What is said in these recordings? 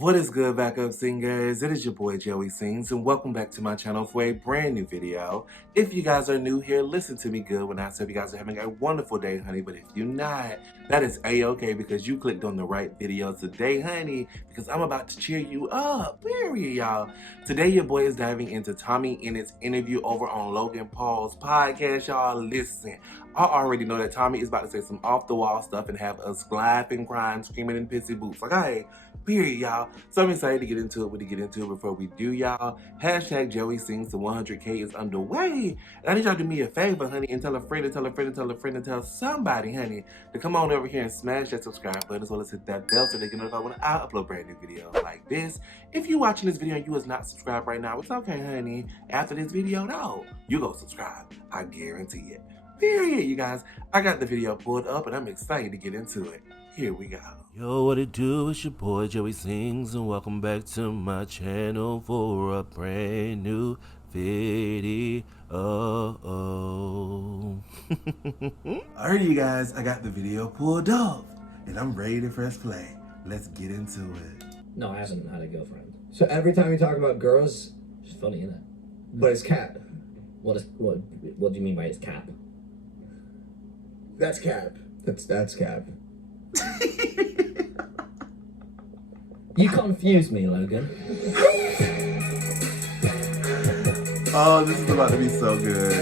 What is good, backup singers? It is your boy Joey Sings, and welcome back to my channel for a brand new video. If you guys are new here, listen to me good when I say you guys are having a wonderful day, honey. But if you're not, that is a-okay because you clicked on the right video today, honey, because I'm about to cheer you up, period, y'all. Today, your boy is diving into TommyInnit's interview over on Logan Paul's podcast, y'all. Listen, I already know that Tommy is about to say some off-the-wall stuff and have us laughing, crying, screaming in pissy boots. Like, hey, period, y'all. So I'm excited to get into it. Before we do, y'all, hashtag Joey Sings, the 100K is underway. And I need y'all to do me a favor, honey, and tell a friend to tell a friend to tell a friend to tell somebody, honey, to come on over here and smash that subscribe button as well as hit that bell so they can notify when I upload brand new videos like this. If you're watching this video and you is not subscribed right now, it's okay, honey. After this video, no, you go subscribe. I guarantee it. Period, you guys. I got the video pulled up and I'm excited to get into it. Here we go. Yo, what it do? It's your boy Joey Sings, and welcome back to my channel for a brand new video. I heard you guys, I got the video pulled up and I'm ready to press play. Let's get into it. No, I haven't had a girlfriend. So every time you talk about girls, It's funny, isn't it? but it's cat. What do you mean by it's cap? That's cap. That's cap. You confuse me, Logan. Oh, this is about to be so good.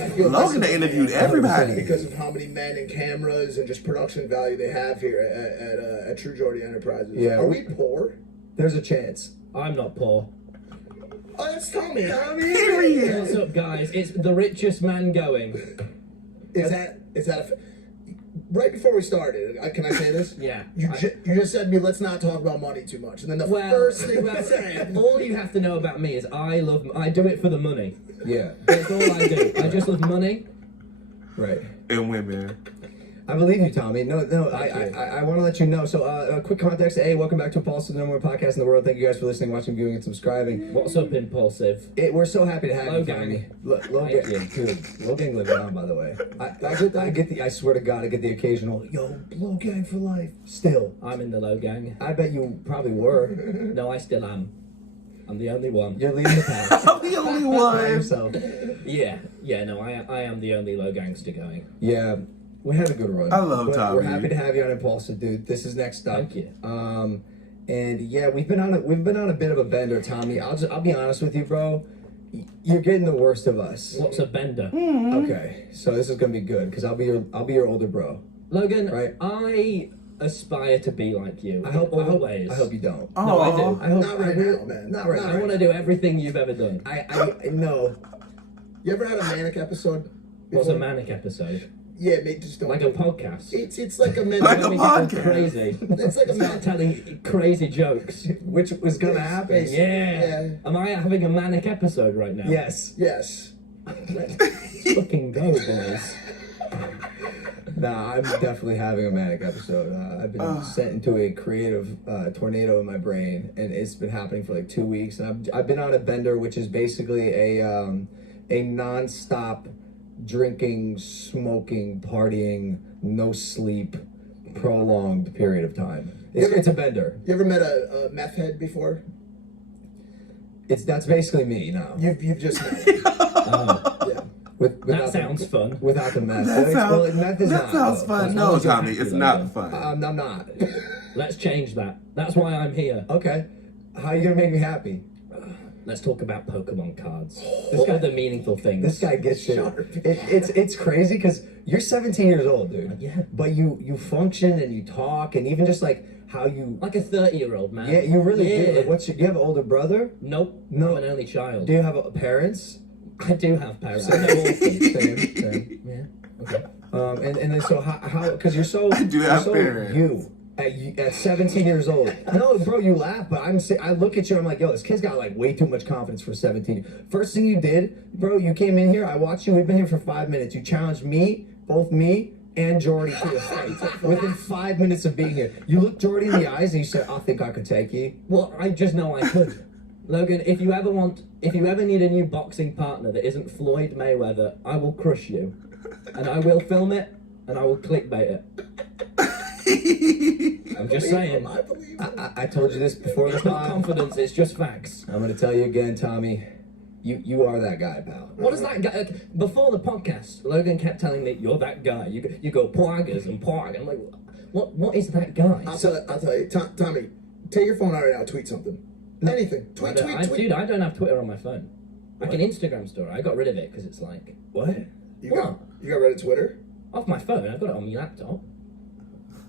I feel Logan interviewed everybody. because of how many men and cameras and just production value they have here at True Jordy Enterprises. Yeah. Are we poor? There's a chance. I'm not poor. Oh, that's Tommy. What's up, guys? It's the richest man going. Is that right before we started? Can I say this? Yeah. You just said to me, let's not talk about money too much, and then the first thing you said. All you have to know about me is I do it for the money. Yeah. That's all I do. I just love money. Right. And women. I believe you, Tommy. No, I want to let you know. So, quick context. Hey, welcome back to Impulsive, the number one podcast in the world. Thank you guys for listening, watching, viewing, and subscribing. What's up, Impulsive? We're so happy to have you, Logan. Tommy. Logan, dude. Logan living on, by the way. I swear to God, I get the occasional, yo, Logan for life. Still. I'm in the low gang. I bet you probably were. No, I still am. I'm the only one. You're leading the pack. I'm the only By one. yourself. Yeah, no, I am the only low gangster going. Yeah. We had a good run. I love But Tommy. We're happy to have you on Impulsive, dude. This is next up. Thank you. And yeah, we've been on a bit of a bender, Tommy. I'll be honest with you, bro. You're getting the worst of us. What's a bender? Okay, so this is gonna be good because I'll be your older bro. Logan, Right. I aspire to be like you. I hope always. I hope you don't. No, I do. I hope Not right now, man. Not right I now. want to do everything you've ever done. I no. You ever had a manic episode? What's a before? manic episode? Yeah, mate, just don't. Like do a it. podcast. It's like a Like mental. a Make it podcast. Crazy. It's like a Start mental. telling crazy jokes. Which was gonna happen. Yeah. Am I having a manic episode right now? Yes. Yes. Let's fucking go, boys. Nah, I'm definitely having a manic episode. I've been sent into a creative tornado in my brain, and it's been happening for like 2 weeks. And I've been on a bender, which is basically a non-stop drinking, smoking, partying, no sleep, prolonged period of time. It's a bender. You ever met a meth head before? That's basically me now. You've just met him. Yeah. That sounds fun. Without the meth. That Meth is sounds not, fun. As long No, as you're Tommy, happy, it's though, not yeah. fun. I'm not. Let's change that. That's why I'm here. Okay. How are you gonna make me happy? Let's talk about Pokemon cards. What are the meaningful things? This guy gets shit. It's crazy because you're 17 years old, dude. Yeah. But you function and you talk and even just like how you. Like a 30-year-old man. Yeah, you really Yeah. do. Like, do you have an older brother? Nope. No. I'm an only child. Do you have parents? I do have parents. I'm no orphan. Same. Yeah. Okay. And then so how because you're so I do you're have so parents. at 17 years old. No, bro, you laugh, but I look at you, I'm like, yo, this kid's got like way too much confidence for 17. First thing you did, bro, you came in here, I watched you, we've been here for 5 minutes. You challenged both me and Jordy to a fight within 5 minutes of being here. You looked Jordy in the eyes and you said, I think I could take you. Well, I just know I could. Logan, if you ever need a new boxing partner that isn't Floyd Mayweather, I will crush you. And I will film it, and I will clickbait it. I'm just saying. I believe him. I told you this before the It's not pod. confidence, it's just facts. I'm gonna tell you again, Tommy. You are that guy, pal. What is that guy? Before the podcast, Logan kept telling me, "You're that guy. You go poggers and pog." I'm like, what is that guy? I'll tell you. Tommy, take your phone out right now. Tweet something. Anything. Tweet. Dude, I don't have Twitter on my phone. Like an Instagram story. I got rid of it because it's like, What? You got rid of Twitter? off my phone. I've got it on my laptop.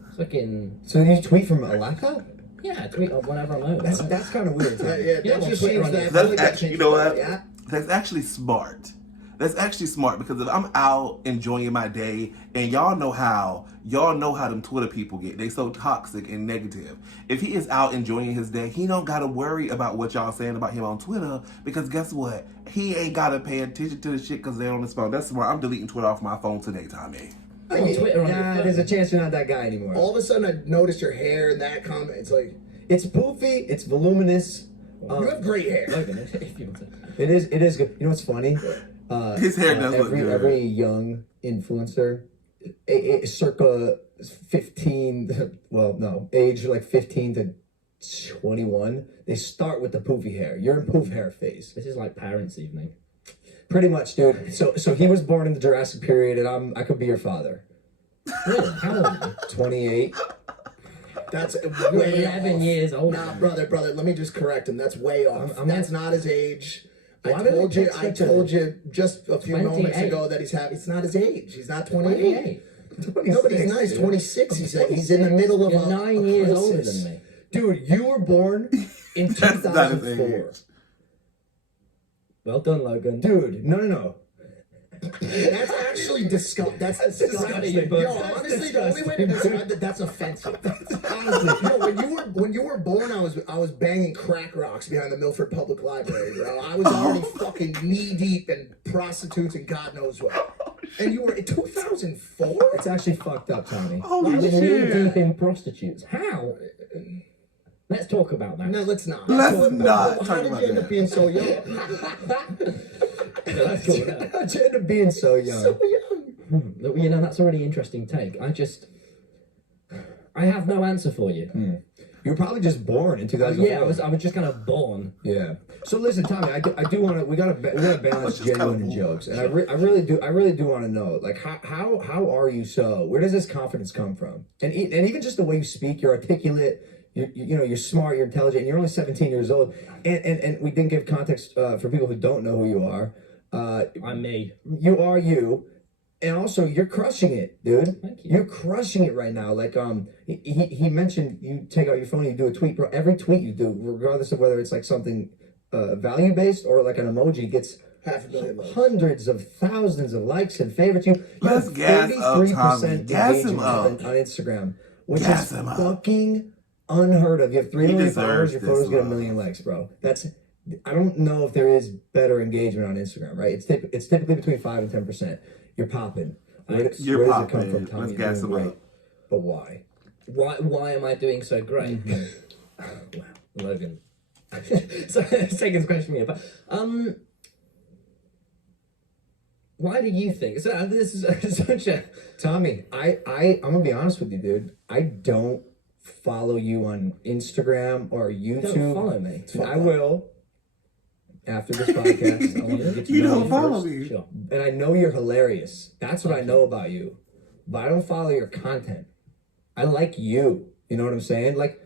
It's fucking So you tweet from a laptop? yeah. I tweet whenever I'm over. That's kind of weird. Tommy. Yeah, Yeah, that well, just Twitter seems on that. it. That's actually, you know what? Yeah. That's actually smart. That's actually smart because if I'm out enjoying my day, and y'all know how them Twitter people get. They so toxic and negative. If he is out enjoying his day, he don't gotta worry about what y'all saying about him on Twitter because guess what? He ain't gotta pay attention to the shit because they're on his phone. That's smart. I'm deleting Twitter off my phone today, Tommy. I'm on Twitter on your Nah, phone. there's a chance you're not that guy anymore. All of a sudden, I noticed your hair in that comment. It's like, It's poofy. It's voluminous. you have great hair. Logan, if you want to. It is good. You know what's funny? His hair does look good. Every young influencer, circa 15, well, no, age like 15 to 21, they start with the poofy hair. You're in poof hair phase. This is like parents' evening. Pretty much, dude. So he was born in the Jurassic period, and I could be your father. Really? How old are you? 28. That's You're way 11 off. years old. Nah, brother, let me just correct him. That's way off. I'm That's not his age. Why I did told they you. pick I such a- told you just a few moments 28. ago that it's not his age. He's not 28. 28. No, but he's not. He's 26. He's in the middle of You're a 9 years older crisis. than me. Dude, you were born in That's not his 2004. age. Well done, Logan. Dude, no. That's actually disgusting. That's disgusting. disgusting, Yo, but- honestly, the only way to describe that, that's offensive. Honestly, no, when you were born, I was banging crack rocks behind the Milford Public Library, bro. I was already fucking knee deep in prostitutes and God knows what. And you were in 2004. It's actually fucked up, Tommy. Holy Knee shit. deep in prostitutes. How? Let's talk about that. No, let's not. Let's not How talk did about you end that. up being so young? Let's talk about that. How'd you end up being so young? So young. Look, you know, that's a really interesting take. I have no answer for you. You were probably just born in 2004. Yeah, I was just kind of born. Yeah. So listen, Tommy, I do want to. We gotta balance just kinda genuine and bored. jokes, and I really do want to know, like, how are you so? Where does this confidence come from? And even just the way you speak, you're articulate. You're smart. You're intelligent. And you're only 17 years old. And we didn't give context for people who don't know who you are. I'm me. You are you. And also, you're crushing it, dude. Thank you. You're crushing it right now. Like, he mentioned you take out your phone, you do a tweet, bro. Every tweet you do, regardless of whether it's like something value based or like an emoji, gets 500,000 likes. hundreds of thousands of likes and favorites. You Let's have gas up, 33% Tommy. Gas him engagement up. on Instagram, which Gas is him up. fucking unheard of. You have 3 He million deserves followers, your this photos get a love. million likes, bro. I don't know if there is better engagement on Instagram, right? It's typically between 5 and 10%. You're popping. Where does You're it come popping. from, Tommy? Let's You're gas doing him great. up. But why? Why am I doing so great? Wow, Logan. So second question from you, but why do you think? So this is such a Tommy, I'm gonna be honest with you, dude. I don't follow you on Instagram or YouTube. don't follow me. I will after this podcast. I want to get to You know don't you follow first. me. Sure. And I know you're hilarious. That's what I know about you. But I don't follow your content. I like you. You know what I'm saying? Like,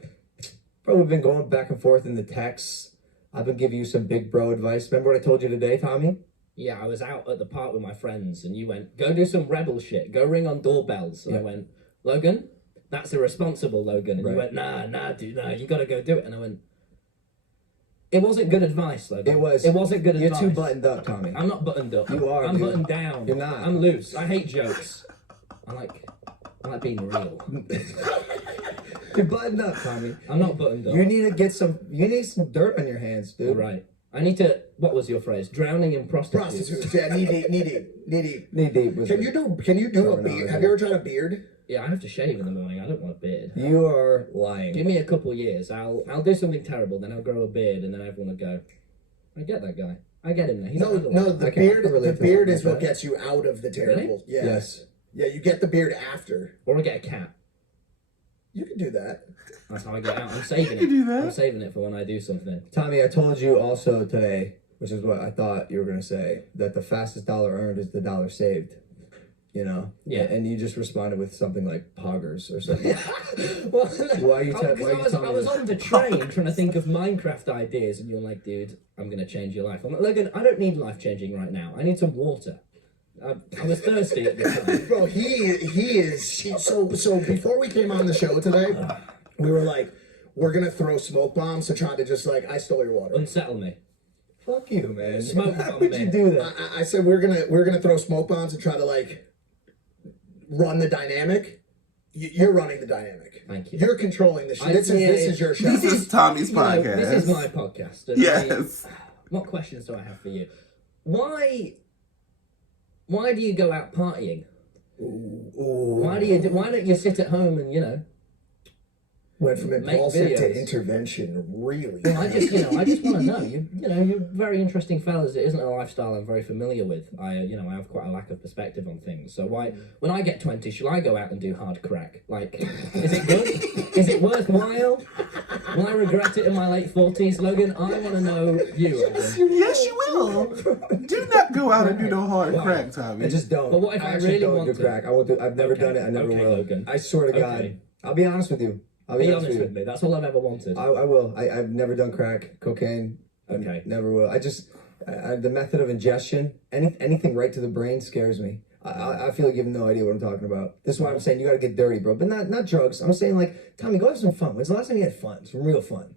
bro, we've been going back and forth in the texts. I've been giving you some big bro advice. Remember what I told you today, Tommy? Yeah, I was out at the park with my friends, and you went, "Go do some rebel shit. Go ring on doorbells." And I Yeah. went, "Logan, that's irresponsible, Logan." And Right. you went, "Nah, dude, nah. You gotta go do it." And I went, "It wasn't good advice, Logan. It was. It wasn't good You're advice. too buttoned up, Tommy. I'm not buttoned up. You are, I'm dude. buttoned down. You're not. I'm loose. I hate jokes. I like being real. You're buttoned up, Tommy. I'm not buttoned up. You need some dirt on your hands, dude. Right. I need to. What was your phrase? Drowning in prostitutes. Prostitutes, yeah, knee deep. Knee deep was Can you do a beard? Terminology. Have you ever tried a beard? Yeah, I have to shave in the morning. I don't want a beard. You are lying. Give me a couple years. I'll do something terrible. Then I'll grow a beard, and then everyone will go, "I get that guy. I get him there." He's No, not no. I The can relate beard to is something what like that. gets you out of the terrible. Yeah. Yes. Yeah, you get the beard after. Or I get a cat. You can do that. That's how I get out. I'm saving You it. do that. I'm saving it for when I do something. Tommy, I told you also today, which is what I thought you were gonna say, that the fastest dollar earned is the dollar saved. You know? Yeah. And you just responded with something like poggers or something. Well, Why are you I telling was me on the train trying to think of Minecraft ideas, and you're like, dude, I'm going to change your life. I'm like, Logan, I don't need life changing right now. I need some water. I was thirsty at the time. Bro, he is. So before we came on the show today, we were like, we're going to throw smoke bombs to try to just like, I stole your water. Unsettle me. Fuck you, man. Smoke How bomb would me. you do that? I said we're gonna throw smoke bombs and try to like run the dynamic. You're running the dynamic. Thank you. You're controlling the shit. This is your show. This is Tommy's podcast. This is my podcast. And Yes. what questions do I have for you? Why do you go out partying? Why don't you sit at home and, you know? Went from Make impulsive to videos. intervention really. I just want to know. You're very interesting fellas. It isn't a lifestyle I'm very familiar with. I have quite a lack of perspective on things. So when I get 20, shall I go out and do hard crack? Like, is it good? Is it worthwhile? Will I regret it in my late 40s? Logan, I want to know you. Yes, you will. Do not go out and do no hard crack, Tommy. I just don't. But what if I actually really don't want do to? crack? I won't do. I've never Okay. done it. I never Okay, will. Logan. I swear to God. Okay. I'll be honest with you. Be honest with me. That's all I've ever wanted. I will. I've never done crack, cocaine. Okay. Never will. The method of ingestion, anything right to the brain scares me. I feel like you have no idea what I'm talking about. This is why I'm saying you gotta get dirty, bro. But not drugs. I'm saying like, Tommy, go have some fun. When's the last time you had fun? Some real fun.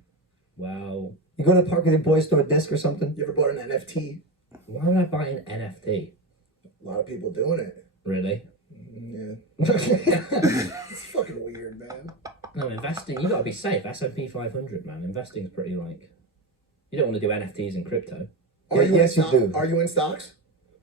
Wow. You go to the park with your boys, throw a disc or something? You ever bought an NFT? Why would I buy an NFT? A lot of people doing it. Really? Yeah. It's fucking weird, man. No, investing, you gotta be safe. S&P 500, man. Investing's pretty like... You don't want to do NFTs in crypto. Yes, you do. Are you in stocks?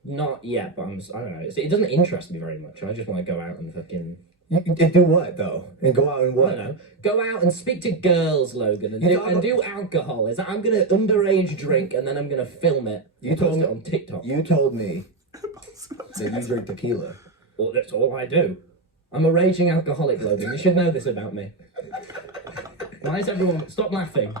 Not yet, but I don't know. It doesn't interest me very much. I just want to go out and fucking... You do what though? And go out and I what? don't know. Go out and speak to girls, Logan, and, You know, do alcohol. Is that I'm gonna underage drink and then I'm gonna film it. You Post told it on TikTok. You told me that you drink tequila. Well, that's all I do. I'm a raging alcoholic, Logan. You should know this about me. Why is everyone... Stop laughing.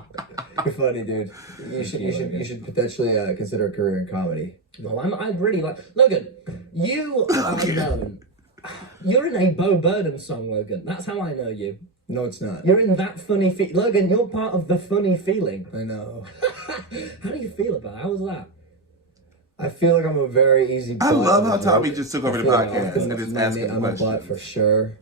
You're funny, dude. You should potentially consider a career in comedy. Well, I really like... Logan, you are known... You're in a Bo Burnham song, Logan. That's how I know you. No, it's not. You're in that funny... Logan, you're part of the funny feeling. I know. How do you feel about it? How was that? I feel like I'm a very easy butt. I love of a how Tommy joke. just took over I the feel like podcast and just asking I'm a butt questions. for sure.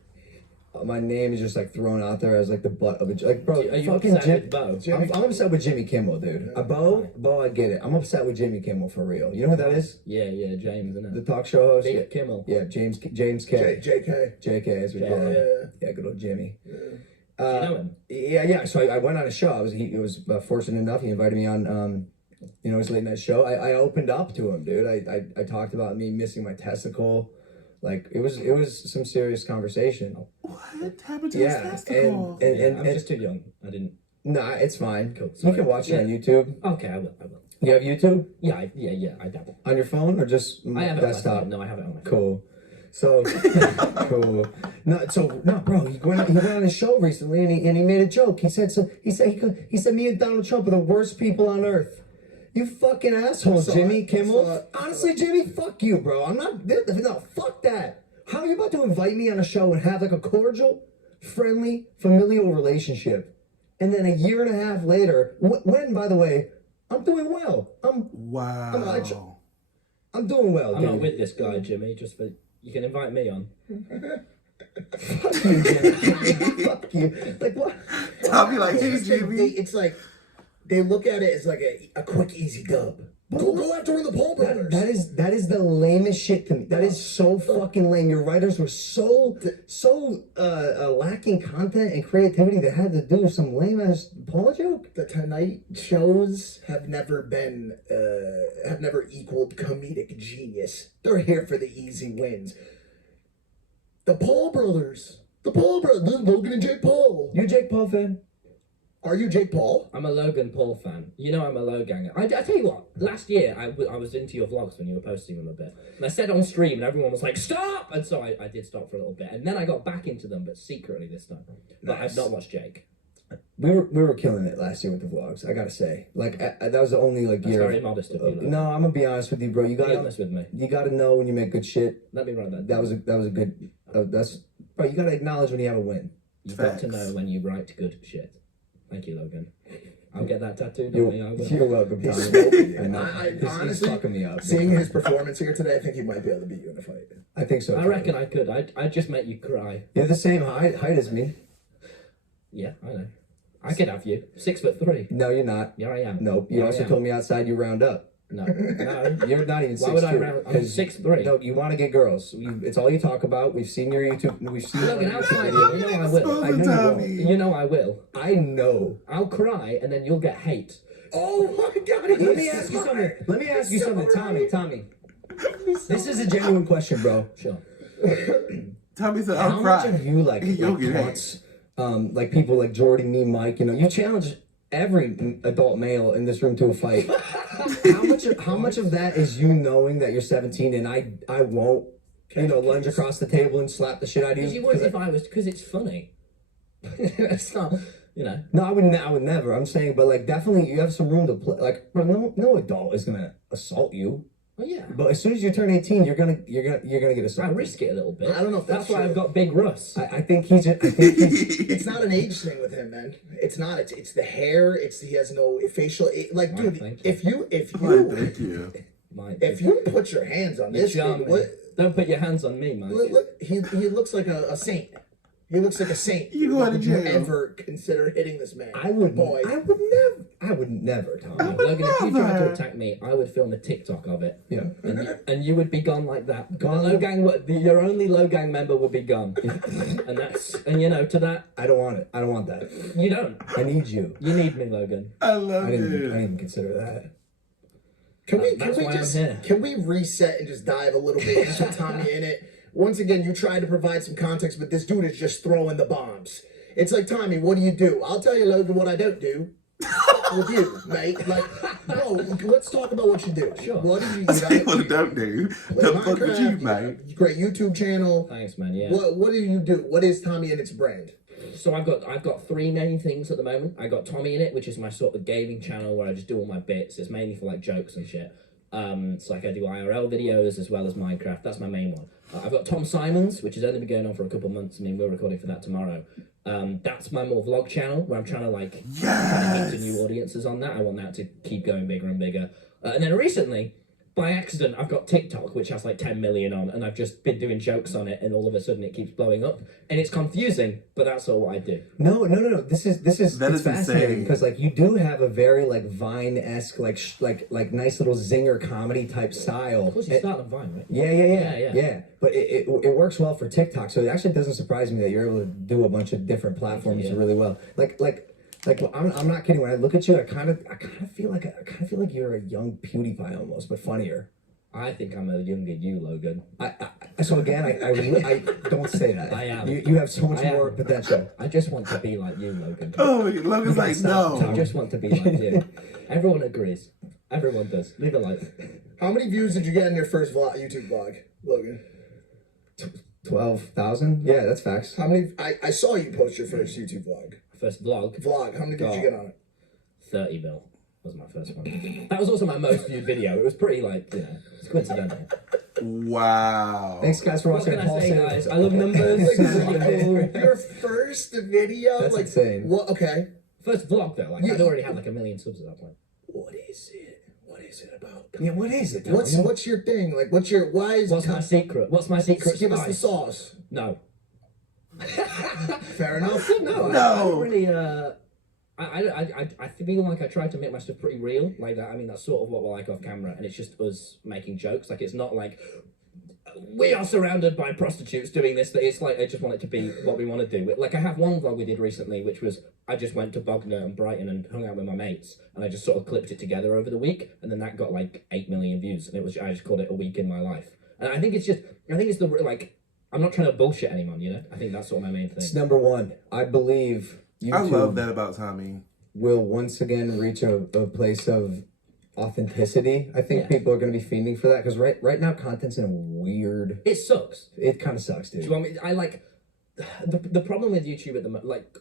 My name is just like thrown out there as like the butt of a joke. Like, bro, Are you fucking upset with Bo? I'm upset with Jimmy Kimmel, dude. Bo, I get it. I'm upset with Jimmy Kimmel for real. You know who that is? Yeah, James, isn't The it? talk show host. Big Kimmel. Yeah, James K. JK. JK, as we call him. Yeah. Yeah, good old Jimmy. Do you know him? Yeah. So I went on a show. He was fortunate enough. He invited me on, his late night show. I opened up to him, dude. I talked about me missing my testicle. Like it was some serious conversation. What happened to his testicle? And I'm just too young. I didn't... Nah, it's fine. Cool. You Sorry. can watch it on YouTube. Okay, I will. You have YouTube Yeah, I dabble. on your phone or just I have it on my desktop? phone. No, I have it on my phone. Cool. So cool. No, bro. He went on his show recently, and he made a joke. He said me and Donald Trump are the worst people on earth. You fucking asshole, Jimmy Kimmel. Honestly, Jimmy, fuck you, bro. I'm not. No, fuck that. How are you about to invite me on a show and have like a cordial, friendly, familial relationship, and then a year and a half later, when by the way, I'm doing well. Wow. I'm doing well, I'm dude. not with this guy, Jimmy. Just for you can invite me on. Fuck you, Jimmy. Fuck you. Like what? Tommy like, hey, It's Jimmy. like they look at it as like a quick, easy dub. Go after one of the Paul brothers. That is the lamest shit to me. That is so fucking lame. Your writers were so lacking content and creativity that had to do with some lame ass Paul joke. The Tonight shows have never equaled comedic genius. They're here for the easy wins. The Paul brothers, Logan and Jake Paul. You a Jake Paul fan? Are you Jake Paul? I'm a Logan Paul fan. You know I'm a Logan. I tell you what, last year I was into your vlogs when you were posting them a bit. And I said on stream and everyone was like, stop! And so I did stop for a little bit. And then I got back into them, but secretly this time. But I've not watched Jake. We were killing it last year with the vlogs, I gotta say. Like, that was the only, like, year. That's very modest of you, Logan. No, I'm gonna be honest with you, bro. You gotta be honest with me. You gotta know when you make good shit. Let me write that. That was a good. Bro. You gotta acknowledge when you have a win. You've got to know when you write good shit. Thank you, Logan. I'll get that tattooed on me. You're welcome, Tommy. I honestly, fucking me up. Seeing his performance here today, I think he might be able to beat you in a fight. I think so. I reckon I could. I'd just make you cry. You're the same height as me. Yeah, I know. I could have you. 6'3". No, you're not. Yeah, I am. Nope. You also told me outside you round up. No. You're not even 6'2". Why would I round? I'm 6'3". No, you want to get girls. It's all you talk about. We've seen your YouTube. We've seen. Logan, outside, you know I will. I know you will. You know I will. I know. I'll cry and then you'll get hate. Oh my God! Let me ask you something. Tommy. This is a genuine question, bro. Sure. Tommy said, How I'm much crying. of you like taunts, like people like Jordan, me, Mike? You know, you challenge every adult male in this room to a fight. How much of that is you knowing that you're 17 and I won't, lunge across the table and slap the shit out of you? Because you would if I was, because it's funny. It's not, No, I would never. I'm saying, but like definitely you have some room to play. Like, bro, no adult is gonna assault you. Well, yeah. But as soon as you turn 18, you're gonna get assaulted. I risk it a little bit. I don't know if that's why true. I've got big Russ. I think he's. It's not an age thing with him, man. It's not. It's the hair. He has no facial. Dude, if you put your hands on this dude, don't put your hands on me, man. Look, he looks like a saint. He looks like a saint. You going to jail? Would you ever consider hitting this man? I would never, Tom. Logan, if you tried to attack me, I would film a TikTok of it. Yeah. And you would be gone like that. Your only Logang member would be gone. and to that. I don't want it. I don't want that. You don't. I need you. You need me, Logan. I didn't even consider that. Can we reset and just dive a little bit into TommyInnit? Once again, you tried to provide some context, but this dude is just throwing the bombs. It's like, Tommy, what do you do? I'll tell you, Logan, what I don't do. With you, mate. Like, bro, let's talk about what you do. Sure. What do you what I don't do. Don't fuck with you, mate. Great YouTube channel. Thanks, man. Yeah. What do you do? What is TommyInnit's brand? So I've got three main things at the moment. I got TommyInnit, which is my sort of gaming channel where I just do all my bits. It's mainly for like jokes and shit. So like I do IRL videos as well as Minecraft. That's my main one. I've got Tom Simons, which has only been going on for a couple of months. I mean, we're recording for that tomorrow. That's my more vlog channel where I'm trying to like hit to new audiences on that. I want that to keep going bigger and bigger. And then recently, by accident, I've got TikTok, which has like 10 million on, and I've just been doing jokes on it, and all of a sudden it keeps blowing up, and it's confusing, but that's all I do. No. This is fascinating because like you do have a very like Vine-esque like nice little zinger comedy type style. Of course, you start on Vine, right? Yeah. But it works well for TikTok, so it actually doesn't surprise me that you're able to do a bunch of different platforms really well. Like I'm not kidding. When I look at you, I kind of feel like you're a young PewDiePie almost, but funnier. I think I'm a younger you, Logan. So again, I don't say that. I am. You have so much more potential. I just want to be like you, Logan. Oh, Logan's like, no. I just want to be like you. Everyone agrees. Everyone does. Leave a like. How many views did you get in your first YouTube vlog, Logan? 12,000? Yeah, that's facts. How many? I saw you post your first YouTube vlog. First vlog. How many did you get on it? 30 mil was my first one. That was also my most viewed video. It was pretty it's coincidental. Wow. Thanks guys for watching. What can I say, guys? I love numbers. Your first video? That's insane. What? Okay. First vlog though. I'd already had like 1 million subs at that point. What is it? What is it about? Yeah, what is it? What's your thing? Like, what's my secret? What's my secret? Give us the sauce. No. Fair enough. No. I don't really. I feel like I try to make my stuff pretty real, like that. I mean, that's sort of what we're like off camera, and it's just us making jokes. Like, it's not like we are surrounded by prostitutes doing this. It's like I just want it to be what we want to do. Like, I have one vlog we did recently, which was I just went to Bognor and Brighton and hung out with my mates, and I just sort of clipped it together over the week, and then that got like 8 million views, and I just called it a week in my life. And I think it's the like. I'm not trying to bullshit anyone, I think that's sort of my main thing. It's number one. I believe YouTube. I love that about Tommy. will once again reach a place of authenticity. I think people are going to be fiending for that because right now content's in a weird. It sucks. It kind of sucks, dude. Do you want me? I like the problem with YouTube at the moment, like,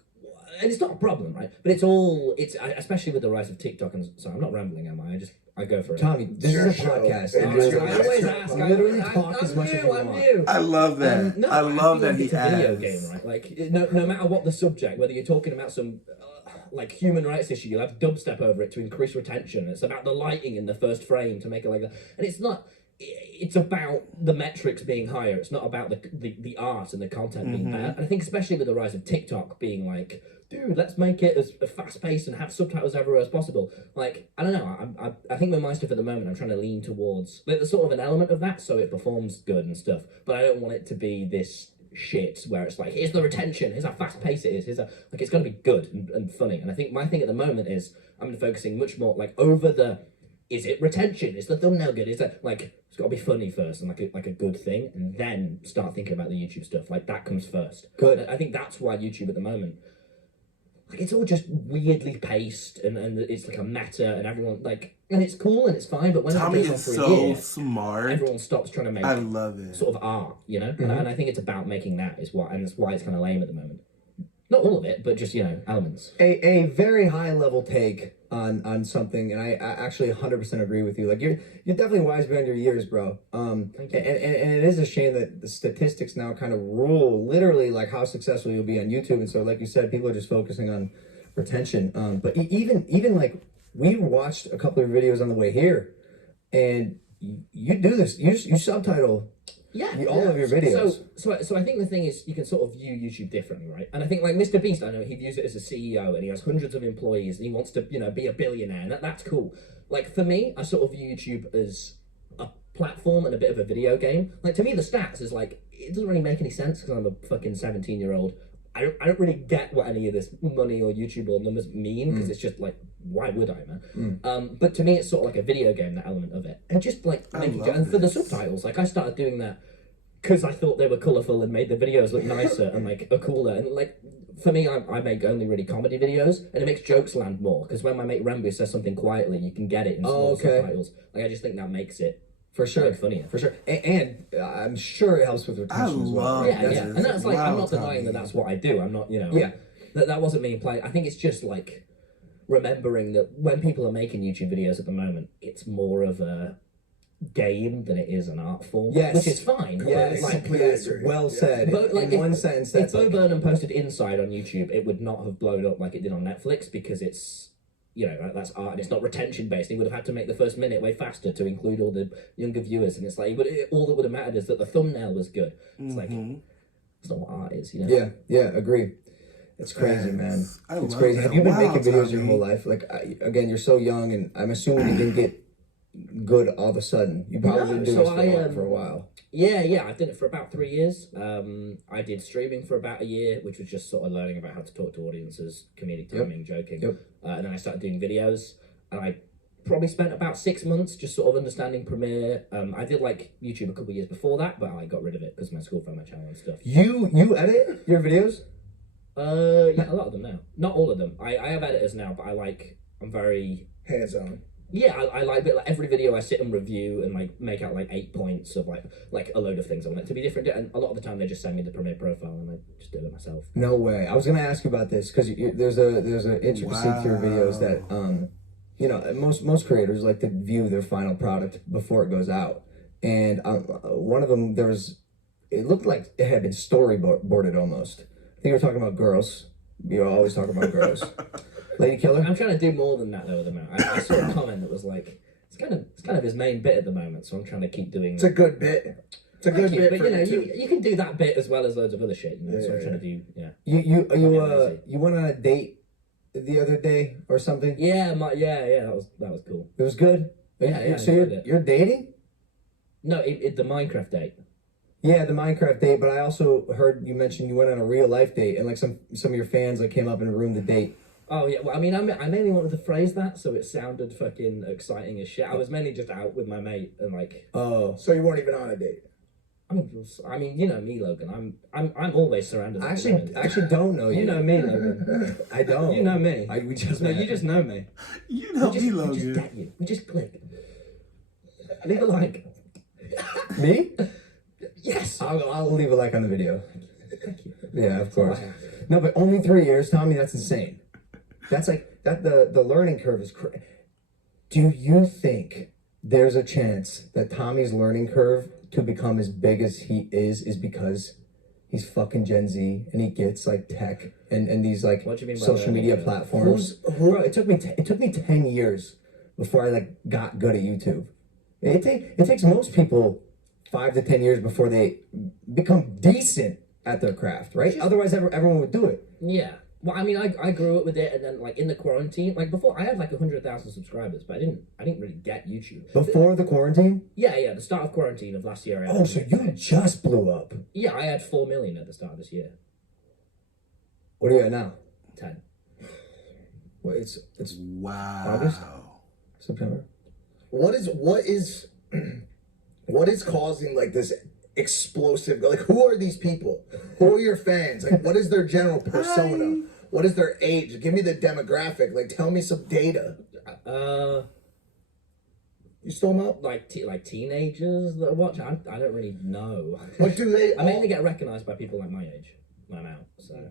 and it's not a problem, right? But it's especially with the rise of TikTok and so I'm not rambling, am I? I go for it. Tommy, this is a podcast. I always ask. Literally talk as much as you want. I love that. No, I love that it's a video game, right? Like, no matter what the subject, whether you're talking about some like human rights issue, you'll have dubstep over it to increase retention. It's about the lighting in the first frame to make it like that, and it's not. It's about the metrics being higher. It's not about the art and the content being better. And I think especially with the rise of TikTok being like, dude, let's make it as fast paced and have subtitles everywhere as possible. Like, I don't know. I think with my stuff at the moment, I'm trying to lean towards like, there's sort of an element of that, so it performs good and stuff. But I don't want it to be this shit where it's like, here's the retention, here's how fast paced it is, like it's got to be good and funny. And I think my thing at the moment is I'm focusing much more like over the. Is it retention? Is the thumbnail good? Is that like it's got to be funny first and like a good thing, and then start thinking about the YouTube stuff. Like that comes first. Good. I think that's why YouTube at the moment, like it's all just weirdly paced and it's like a meta and everyone like and it's cool and it's fine. But when Tommy it goes is on for a so year, smart. everyone stops trying to make. I love it. Sort of art, you know, and I think it's about making that is why, and that's why it's kind of lame at the moment. Not all of it, but just elements. A very high level take on something, and I actually 100% agree with you. Like you're definitely wise beyond your years, bro. Thank you. And it is a shame that the statistics now kind of rule literally like how successful you'll be on YouTube, and so like you said, people are just focusing on retention. But even like we watched a couple of videos on the way here, and you do this. You subtitle. All of your videos. So I think the thing is you can sort of view YouTube differently, right? And I think like Mr. Beast, I know he views it as a CEO and he has hundreds of employees and he wants to, be a billionaire, and that's cool. Like for me, I sort of view YouTube as a platform and a bit of a video game. Like to me, the stats is like it doesn't really make any sense because I'm a fucking 17-year-old. I don't really get what any of this money or YouTube or numbers mean because it's just like, why would I, man? But to me, it's sort of like a video game, that element of it, and just like making and for the subtitles, like I started doing that because I thought they were colourful and made the videos look nicer and like are cooler. And like for me, I make only really comedy videos, and it makes jokes land more because when my mate Rambo says something quietly, you can get it in small subtitles. Like I just think that makes it. For sure, funnier. For sure. And I'm sure it helps with retention as well. Yeah. And that's like, I'm not denying that that's what I do. I'm not, that wasn't me implying. I think it's just like remembering that when people are making YouTube videos at the moment, it's more of a game than it is an art form. Yes. Which is fine. Yes, well said. But like in one sense, if Bo Burnham posted Inside on YouTube, it would not have blown up like it did on Netflix because it's, that's art and it's not retention based. He would have had to make the first minute way faster to include all the younger viewers, and it's like, all that would have mattered is that the thumbnail was good. It's like, it's not what art is, Yeah, agree. It's crazy, man. It's crazy. Have you been making videos your whole life? Like, again, you're so young, and I'm assuming you didn't get good all of a sudden. You probably been doing this for a while. Yeah, I've done it for about 3 years. I did streaming for about a year, which was just sort of learning about how to talk to audiences, comedic timing, joking. And then I started doing videos, and I probably spent about 6 months just sort of understanding Premiere. I did like YouTube a couple of years before that, but I got rid of it because my school found my channel and stuff. You edit your videos? Yeah, a lot of them now. Not all of them. I have editors now, but I'm very hands-on. Yeah, I like it. Like every video I sit and review and like make out like 8 points of like a load of things I want it to be different. And a lot of the time they just send me the Premiere profile and I just do it myself. No way. I was gonna ask you about this because there's an intricacy to your videos that most creators like to view their final product before it goes out. And one of them it looked like it had been storyboarded almost. I think we were talking about girls. You're always talking about girls. Lady Killer? I'm trying to do more than that though at the moment. I saw a comment that was like, it's kind of his main bit at the moment, so I'm trying to keep doing. It's a good bit. It's a good bit. But you can do that bit as well as loads of other shit. So I'm trying to do. Yeah. You went on a date the other day or something? Yeah. That was cool. It was good. Yeah. So you're dating? No, the Minecraft date. Yeah, the Minecraft date. But I also heard you mention you went on a real life date, and like some of your fans like came up and ruined the date. Oh yeah, well I mean I mainly wanted to phrase that so it sounded fucking exciting as shit. I was mainly just out with my mate and like. Oh. So you weren't even on a date? I mean, you know me, Logan. I'm always surrounded. I by women. actually don't know you. You know me, Logan. I don't. You know me. We just No, met. you just know me. You know me, We Logan. just get you. We just click. Leave a like. Me? Yes. I'll leave a like on the video. Thank you. Yeah, of course. Wow. No, but only 3 years, Tommy. That's insane. That's like that. The learning curve is. Do you think there's a chance that Tommy's learning curve to become as big as he is because he's fucking Gen Z and he gets like tech and these like What do you mean by social learning media curve? platforms? Bro, it took me 10 years before I like got good at YouTube. It takes most people 5 to 10 years before they become decent at their craft, right? Otherwise, everyone would do it. Yeah. Well, I mean, I grew up with it, and then like in the quarantine, like before, I had like 100,000 subscribers, but I didn't really get YouTube Before the quarantine? Yeah, the start of quarantine of last year. I had Oh, so you just blew up. Yeah, I had 4 million at the start of this year. What are you at now? 10. Well, it's Wow. August? September. What is causing like this explosive, like who are these people? Who are your fans? Like what is their general persona? What is their age? Give me the demographic. Like tell me some data. You stole them up? Like teenagers that watch. I don't really know. What do they I mainly get recognized by people like my age when I'm out. So.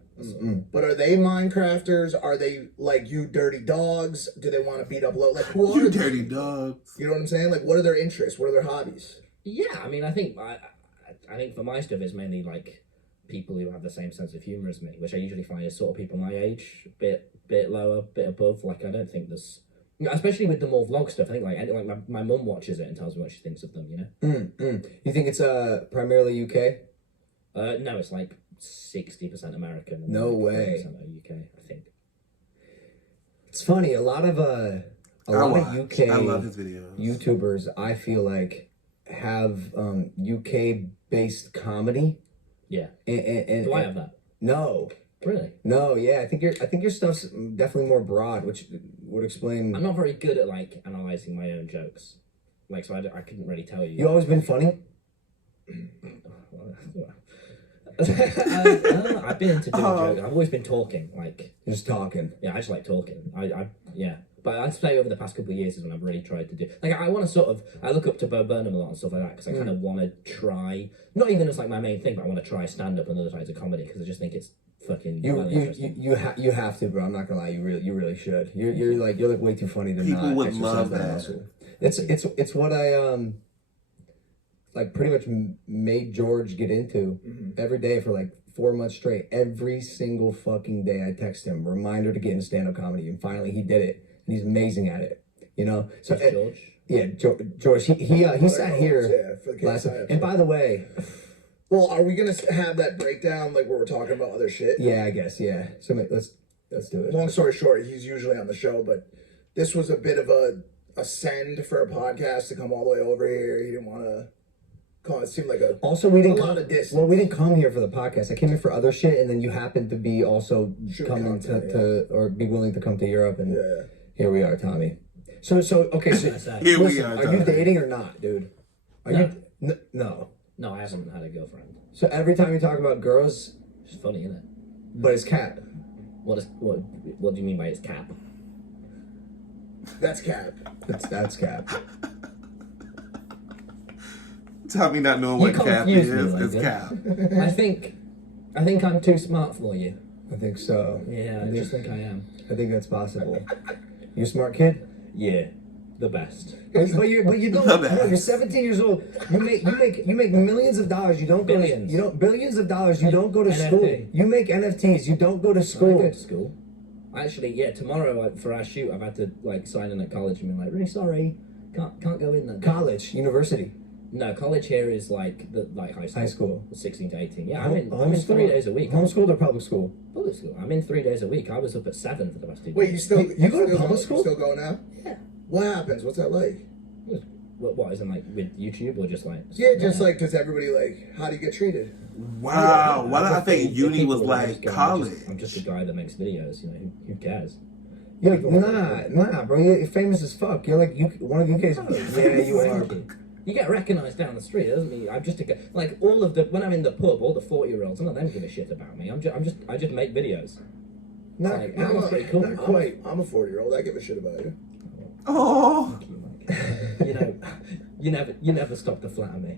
But are they Minecrafters? Are they like you dirty dogs? Do they want to beat up low? Like who are You they? dirty dogs. You know what I'm saying? Like what are their interests? What are their hobbies? Yeah, I mean, I think for my stuff, it's mainly like people who have the same sense of humor as me, which I usually find is sort of people my age, bit lower, bit above. Like I don't think there's, especially with the more vlog stuff. I think like my mum watches it and tells me what she thinks of them. You know. You think it's primarily UK? No, it's like 60% American. And No like way. 40% UK, I think. It's funny. A lot of UK I love his videos. YouTubers, I feel like, have UK based comedy. Yeah. And Do I have that? No. Really? No, yeah. I think your stuff's definitely more broad, which would explain. I'm not very good at like analyzing my own jokes. Like, so I couldn't really tell you. You always been funny. I've been into doing jokes. I've always been talking. Like, Just talking. yeah, I just like talking. Yeah. But I'd say over the past couple of years is when I've really tried to do. Like, I want to I look up to Bo Burnham a lot and stuff like that because I kind of want to try, not even as like my main thing, but I want to try stand up and other types of comedy because I just think it's fucking. interesting. You have to, bro. I'm not gonna lie. You really should. You're like way too funny to People not would exercise love that that. muscle. It's what I like pretty much made George get into every day for like 4 months straight. Every single fucking day I text him, reminder to get into stand-up comedy, and finally he did it, and he's amazing at it. You know, so Who's George. yeah, George. He sat here for the last. KSI And by the way, well, are we gonna have that breakdown like where we're talking about other shit? yeah, I guess yeah. So let's do it. Long story short, he's usually on the show, but this was a bit of a send for a podcast to come all the way over here. He didn't want to call it. Seemed like a Also, we didn't a lot of distance. Well, we didn't come here for the podcast. I came here for other shit, and then you happened to be also Shoot coming content, to or be willing to come to Europe, and Yeah. here we are, Tommy. So okay, so Here we listen, are, are you Tommy. dating or not, dude? Are No. you no? No, I haven't had a girlfriend. So every time you talk about girls, It's funny, isn't it? but it's cat. What do you mean by it's cap? That's cap. That's cat. Tommy not knowing what cap confuse is me, is Logan. cap. I think I'm too smart for you. I think so. Yeah, I just think I am. I think that's possible. You a smart kid? Yeah, the best. But you don't. The No, you're best. 17 years old. You make millions of dollars. You don't go Billions. To, billions of dollars. You don't go to NFT. school. You make NFTs. You don't go to I school. go to school. Actually, yeah, tomorrow like, for our shoot, I've had to like sign in at college and be like, really sorry, can't go in then. College, university, No, college here is like high school. high school. 16 to 18. Yeah, I'm in Homeschool- 3 days a week. Homeschooled or public school? Public school. I'm in 3 days a week. I was up at 7 for the past 2 Wait, you days. still You go to still public school? You still go now? Yeah. What happens? What's that like? What isn't like with YouTube or just like? Yeah, just like because everybody like, how do you get treated? Wow. Why did I The think uni people was that like just go, college? I'm just a guy that makes videos. You know, who cares? Yeah, nah, bro. You're famous as fuck. You're like one of UK's. Yeah, you are. You get recognised down the street, doesn't mean I'm just like all of the when I'm in the pub, all the 40-year-olds, none of them give a shit about me. I just make videos. Not, Like, I'm pretty cool. Not quite. I'm a 40-year-old. I give a shit about you. Oh. You know, you never stop to flatter me.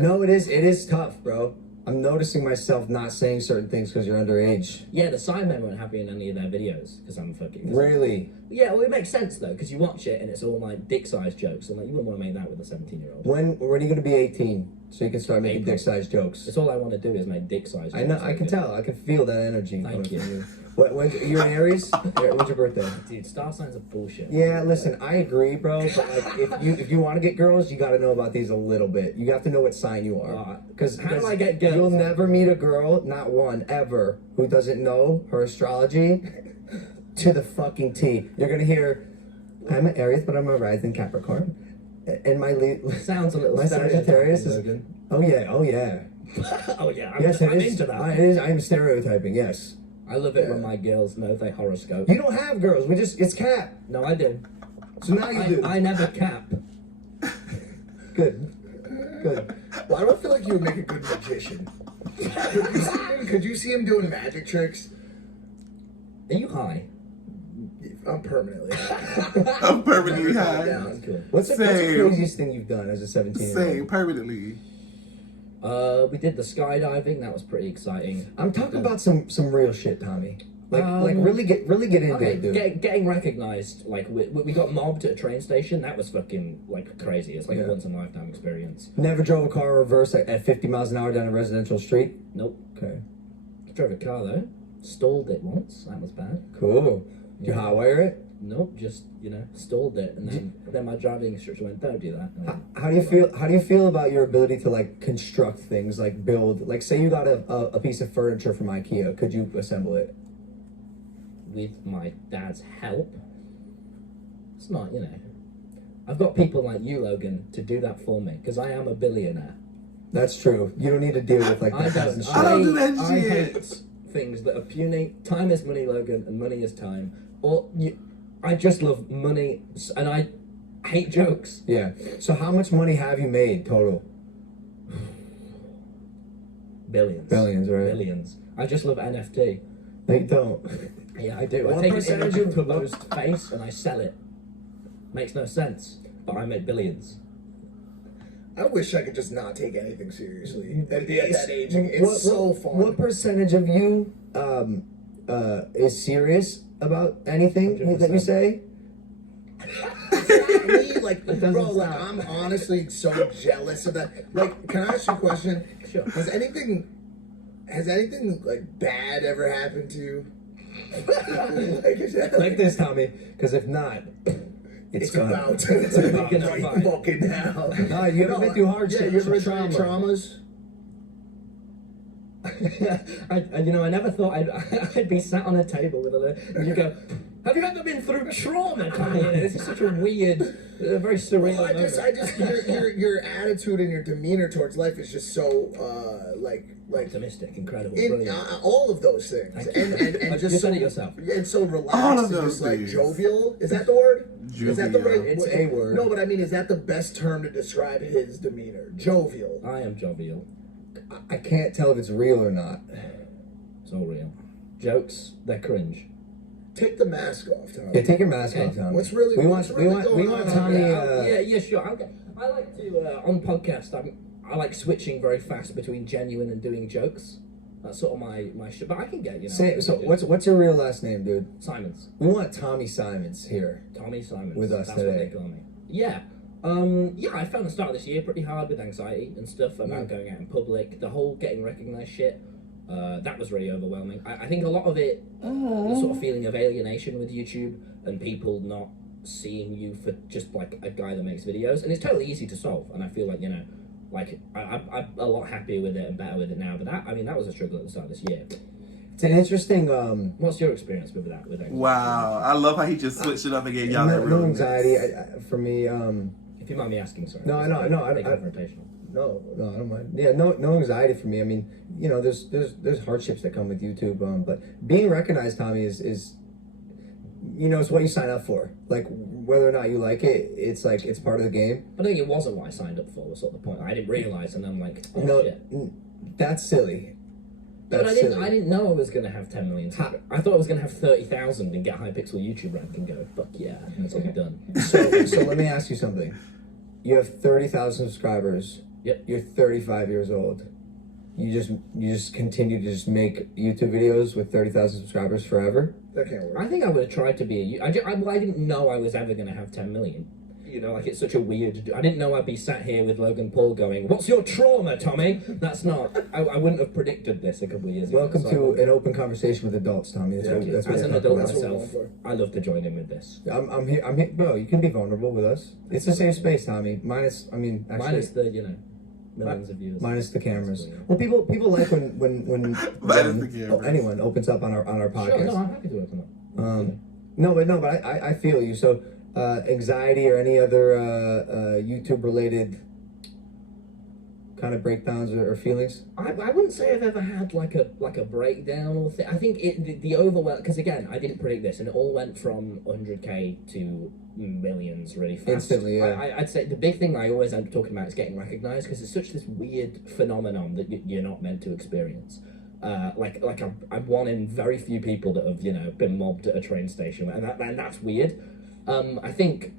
No, it is tough, bro. I'm noticing myself not saying certain things because you're underage. Yeah, the Sidemen won't have me in any of their videos because I'm fucking. Really? Yeah, well, it makes sense though because you watch it and it's all like dick-sized jokes, and like you wouldn't want to make that with a 17-year-old. When are you gonna be 18 so you can start making April. dick-sized jokes? It's all I want to do is make dick-sized jokes. I know. I can tell. I can feel that energy. Thank coming from you. When you're an Aries? When's your birthday? Dude, star signs are bullshit. Yeah, listen, I agree, bro. But like, if you want to get girls, you got to know about these a little bit. You have to know what sign you are. Because How do I get girls? You'll never meet a girl, not one ever, who doesn't know her astrology to the fucking T. You're gonna hear, I'm an Aries, but I'm a rising Capricorn, and my Sounds a little. my Sagittarius is. Logan. Oh yeah, oh yeah. Oh yeah, Yes, I'm it is. into that. It is. I'm stereotyping. Yes. I love it when my girls know they horoscope. You don't have girls. It's Cap. No, I do. So now you do. I never cap. Good. Good. Well, I don't feel like you would make a good magician. Could you see him doing magic tricks? Are you high? I'm permanently. I'm permanently high. That's cool. What's the Same. craziest thing you've done as a 17-year-old? Same, permanently. We did the skydiving. That was pretty exciting. I'm talking about some real shit, Tommy. Like really get into Okay, it, dude. getting recognized. Like we got mobbed at a train station. That was fucking like crazy. It's like Yeah. a once in a lifetime experience. Never drove a car reverse at 50 miles an hour down a residential street. Nope. Okay. Drove a car though. Stalled it once. That was bad. Cool. Did you hotwire it? Nope. Just stalled it, and then my driving instructor went, "Don't do that." And How do you feel? How do you feel about your ability to like construct things, like build? Like, say you got a piece of furniture from IKEA, could you assemble it? with my dad's help. It's not, I've got people like you, Logan, to do that for me because I am a billionaire. That's true. You don't need to deal with like the peasant shit. I don't do that I shit. hate things that are puny. Time is money, Logan, and money is time. I just love money, and I hate jokes. Yeah. So how much money have you made total? Billions. Billions, right? Billions. I just love NFT. No, you don't. Yeah, I do. What I take percentage an image of- of proposed face and I sell it. Makes no sense, but I make billions. I wish I could just not take anything seriously and be at that age. It's so fun. What percentage of you is serious about anything that you 100%. say? Me, like, doesn't bro, like, stop. I'm honestly so jealous of that. Like, can I ask you a question? Sure. Has anything like bad ever happened to you? Like this, Tommy. Because if not, it's gone. about Gonna right fight. fucking now. No, you haven't been through hardship. Yeah, You you ever some been through traumas? I never thought I'd be sat on a table with and you go, have you ever been through trauma, Tommy? This is such a weird, very surreal Well, I moment. just your attitude and your demeanor towards life is just so like Optimistic, incredible, in brilliant. all of those things, Thank you. and You just said so, it yourself. and so relaxed, All of and those just like things. jovial. Is that the word? Is that the Jovial. right? It's a word. No, but I mean, is that the best term to describe his demeanor? Jovial. I am jovial. I can't tell if it's real or not. It's all real. Jokes, they're cringe. Take the mask off, Tommy. Yeah, take your mask Okay. off, Tommy. What's really we want going on Tommy. here? Yeah, sure. I like to on podcast. I like switching very fast between genuine and doing jokes. That's sort of my shit. But I can get So what's your real last name, dude? Simons. We want Tommy Simons here. Tommy Simons. With us That's today. what they call me. Yeah. Yeah, I found the start of this year pretty hard with anxiety and stuff about going out in public. The whole getting recognised shit. That was really overwhelming. I think a lot of it, the sort of feeling of alienation with YouTube and people not seeing you for just like a guy that makes videos, and it's totally easy to solve. And I feel like I'm a lot happier with it and better with it now. But that was a struggle at the start of this year. It's an interesting. What's your experience with that? With anxiety? Wow, I love how he just switched it up and gave y'all that No real anxiety. For me, If you mind me asking, sorry. No, I know, I Big know. confrontational. No, I don't mind. Yeah, no anxiety for me. I mean, there's hardships that come with YouTube. But being recognized, Tommy, is you know, it's what you sign up for. Like, whether or not you like it, it's like, it's part of the game. But I think it wasn't what I signed up for, was sort of the point. I didn't realise, and I'm like, oh No, shit. that's silly. But That's silly. I didn't know I was going to have 10 million. I thought I was going to have 30,000 and get high pixel YouTube rank and go, fuck yeah, that's all done. So let me ask you something. You have 30,000 subscribers. Yep. You're 35 years old. You just continue to just make YouTube videos with 30,000 subscribers forever? That can't work. I think I would have tried to be I didn't know I was ever going to have 10 million. You know, like, it's such a weird... I didn't know I'd be sat here with Logan Paul going, what's your trauma, Tommy? That's not... I wouldn't have predicted this a couple of years ago. Welcome to an open conversation with adults, Tommy. That's what As we're an talking adult about. myself, I love to join in with this. I'm here, bro. You can be vulnerable with us. It's a safe space, Tommy. Minus The, you know, millions of viewers. Minus the cameras. Cool, yeah. Well, people like when the cameras. anyone opens up on our podcast. Sure, no, I'm happy to open up. No, but I feel you. So, anxiety or any other YouTube related kind of breakdowns or feelings? I wouldn't say I've ever had like a breakdown or thing. I think the overwhelm, because again, I didn't predict this, and it all went from 100k to millions really fast. Instantly, yeah. I'd say the big thing I always end up talking about is getting recognized, because it's such this weird phenomenon that you're not meant to experience. Like I'm one in very few people that have, you know, been mobbed at a train station, and that's weird. I think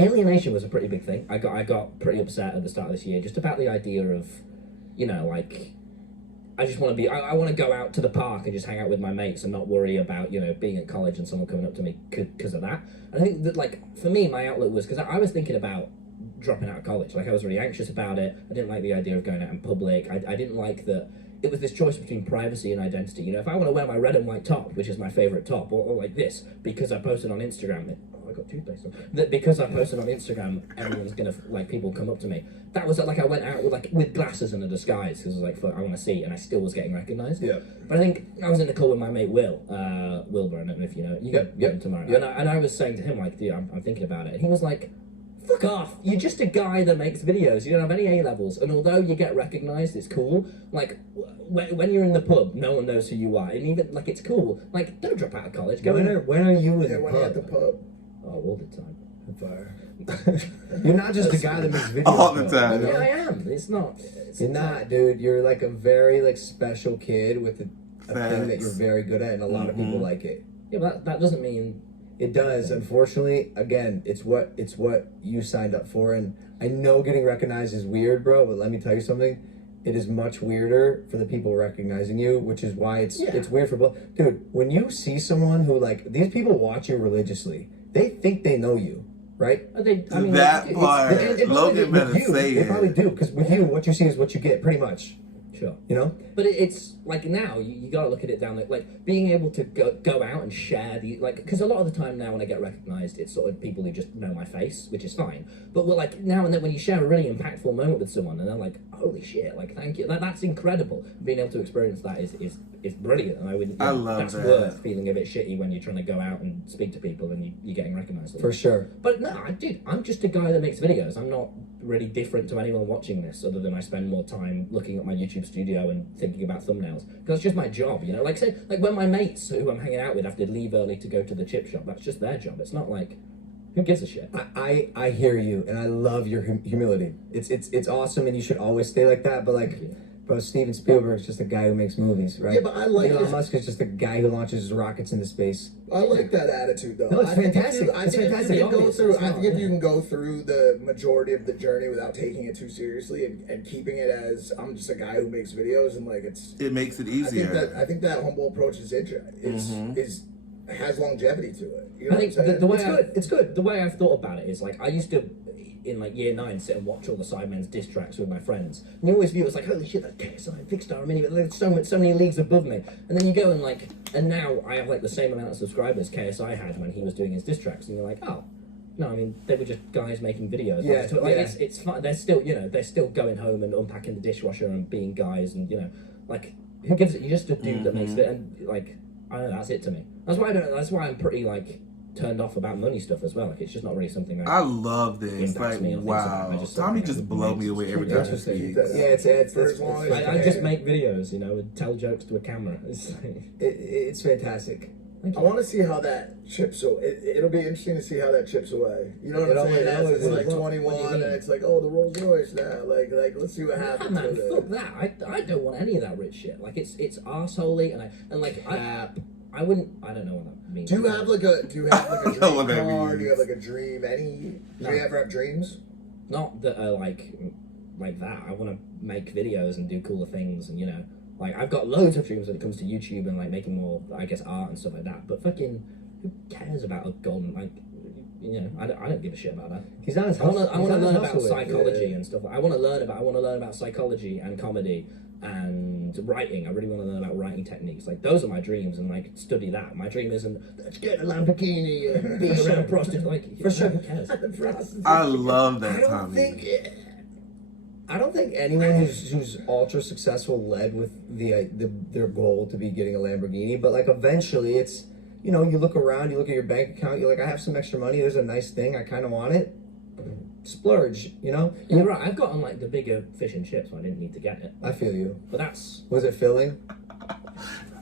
alienation was a pretty big thing. I got pretty upset at the start of this year just about the idea of, you know, like, I just want to be, I want to go out to the park and just hang out with my mates and not worry about, you know, being at college and someone coming up to me because of that. And I think that, like, for me, my outlook was, because I was thinking about dropping out of college. Like, I was really anxious about it. I didn't like the idea of going out in public. I didn't like that it was this choice between privacy and identity. You know, if I want to wear my red and white top, which is my favorite top, or like this, because I posted on Instagram, I got toothpaste on. That because I posted on Instagram, everyone's gonna, like, people come up to me. That was like, I went out with glasses and a disguise, because I was like, fuck, I want to see, and I still was getting recognized. Yeah. But I think I was in the call with my mate Wilbur, I don't know if you know, you get him tomorrow. Yep. And I was saying to him, like, dude, I'm thinking about it. And he was like, fuck off, you're just a guy that makes videos, you don't have any A-levels, and although you get recognized, it's cool. Like, when you're in the pub, no one knows who you are, and even, like, it's cool. Like, don't drop out of college. Go When are you in Yeah, the when pub? you're at the pub. Oh, all the time. Fire. You're not just a guy that makes videos. All the though, time. you know? Yeah, I am. It's not. You're not, dude. You're like a very, like, special kid with a thing that Facts. you're very good at, and a lot of people like it. Yeah, but that doesn't mean. It does. Unfortunately, again, it's what you signed up for, and I know getting recognized is weird, bro. But let me tell you something. It is much weirder for the people recognizing you, which is why it's weird for both. Dude, when you see someone who, like, these people watch you religiously, they think they know you, right? I mean, That like, part, Logan with better you, say they it. probably do, because with you, what you see is what you get, pretty much. Sure. You know? But it's like, now you got to look at it down like being able to go out and share the, like, because a lot of the time now when I get recognized, it's sort of people who just know my face, which is fine. But we're like, now and then when you share a really impactful moment with someone and they're like, holy shit, like, thank you, that's incredible. Being able to experience that is brilliant, and I wouldn't. I love that's that. worth feeling a bit shitty when you're trying to go out and speak to people and you're getting recognized. For sure. But no, I'm just a guy that makes videos. I'm not really different to anyone watching this, other than I spend more time looking at my YouTube studio and thinking about thumbnails, because it's just my job, you know. Like, say, like when my mates who I'm hanging out with have to leave early to go to the chip shop, that's just their job. It's not like, who gives a shit? I hear you, and I love your humility. It's awesome, and you should always stay like that. But, like, bro, Steven Spielberg's just a guy who makes movies, right? Yeah, but I like Elon it. Musk is just a guy who launches his rockets into space. I like that attitude, though. No, it's I think fantastic. I It's think fantastic. If you go through, I think if Yeah. you can go through the majority of the journey without taking it too seriously and keeping it as, I'm just a guy who makes videos, and, like, It makes it easier. I think that humble approach is has longevity to it. You know I think what I'm saying? the way It's good. The way I've thought about it is, like, I used to, in like year 9, sit and watch all the Sidemen's diss tracks with my friends, and you always view it as like, holy shit, that KSI, Big Star, Mini, there's so many leagues above me. And then you go and, like, and now I have, like, the same amount of subscribers KSI had when he was doing his diss tracks, and you're like, oh, no, I mean, they were just guys making videos. Yeah, like, yeah. it's fun. They're still, you know, they're still going home and unpacking the dishwasher and being guys, and, you know, like, who gives it? You're just a dude that makes it, and, like, I don't know, that's it to me. That's why I'm pretty, like, turned off about money stuff as well. Like, it's just not really something I love this. impacts Like, me or thinks about. I wow. just Tommy think just blow me away every time he Interesting. speaks. Yeah, it's For as long as I just make videos, you know, and tell jokes to a camera. It's like, it's fantastic. Thank I you. want to see how that chips away. It'll be interesting to see how that chips away. You know what It I'm saying? always It's is. like What do 21 you and mean? it's like, oh, the Rolls Royce now. Like, let's see what Yeah, happens man, with fuck it. that. I don't want any of that rich shit. Like it's arseholey, I wouldn't. I don't know what that means. Do you have like a I dream know what that car? Do you have means. like a dream? Do No. you ever have dreams? Not that are like that. I want to make videos and do cooler things, and like I've got loads of dreams when it comes to YouTube and like making more, I guess, art and stuff like that. But fucking, who cares about a golden I don't give a shit about that. He's on his I want hustle. to learn about hustle. psychology Yeah. and stuff. I want to learn about psychology and comedy and writing. I really want to learn about writing techniques. Like those are my dreams, and like study that. My dream isn't let's get a Lamborghini and be around prostitutes. Like For sure. who cares? I love that, Tommy. I don't think anyone who's ultra successful led with their goal to be getting a Lamborghini, but like eventually it's, you look around, you look at your bank account, you're like, I have some extra money, there's a nice thing, I kind of want it, splurge, You're right. I've gotten like the bigger fish and chips, so I didn't need to get it. I feel you. But that's Was it filling?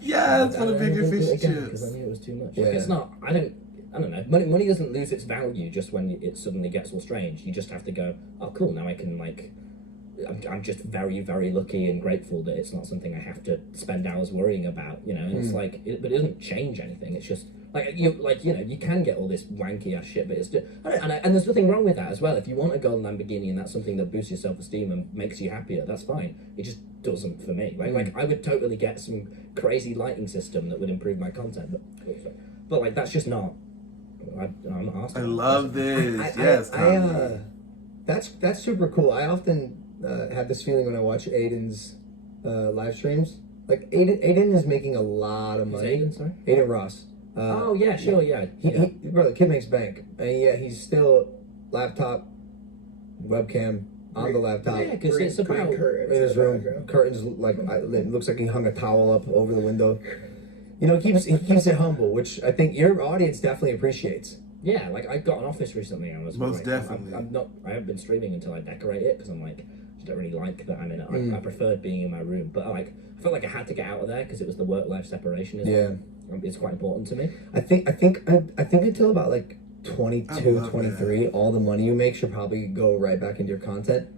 Yeah, it's for the bigger fish and because I chips. knew it was too much. Yeah. Like, it's not. I don't know. Money doesn't lose its value just when it suddenly gets all strange. You just have to go, oh, cool. Now I can like. I'm just very, very lucky and grateful that it's not something I have to spend hours worrying about. And it's like, but it doesn't change anything. It's just you can get all this wanky ass shit, but it's just, and there's nothing wrong with that as well. If you want a golden Lamborghini and that's something that boosts your self-esteem and makes you happier, that's fine. It just doesn't for me. Like I would totally get some crazy lighting system that would improve my content, but like that's just not. I'm not asking. I love this. Yes, Tommy. That's super cool. I often have this feeling when I watch Aiden's live streams. Like Aiden is making a lot of Who's money. Aiden, sorry? Aiden Ross. Oh yeah, sure, yeah. Bro, the kid makes bank, and yet he's still laptop, webcam on the laptop. Yeah, because it's about. In his room, curtains it looks like he hung a towel up over the window. He keeps it humble, which I think your audience definitely appreciates. Yeah, like I got an office recently. I was Most like, definitely. I haven't been streaming until I decorate it because I'm like, I just don't really like that I'm in it. I preferred being in my room, but I felt like I had to get out of there because it was the work-life separation. It's quite important to me. I think until about like I 22, love 23, all the money you make should probably go right back into your content.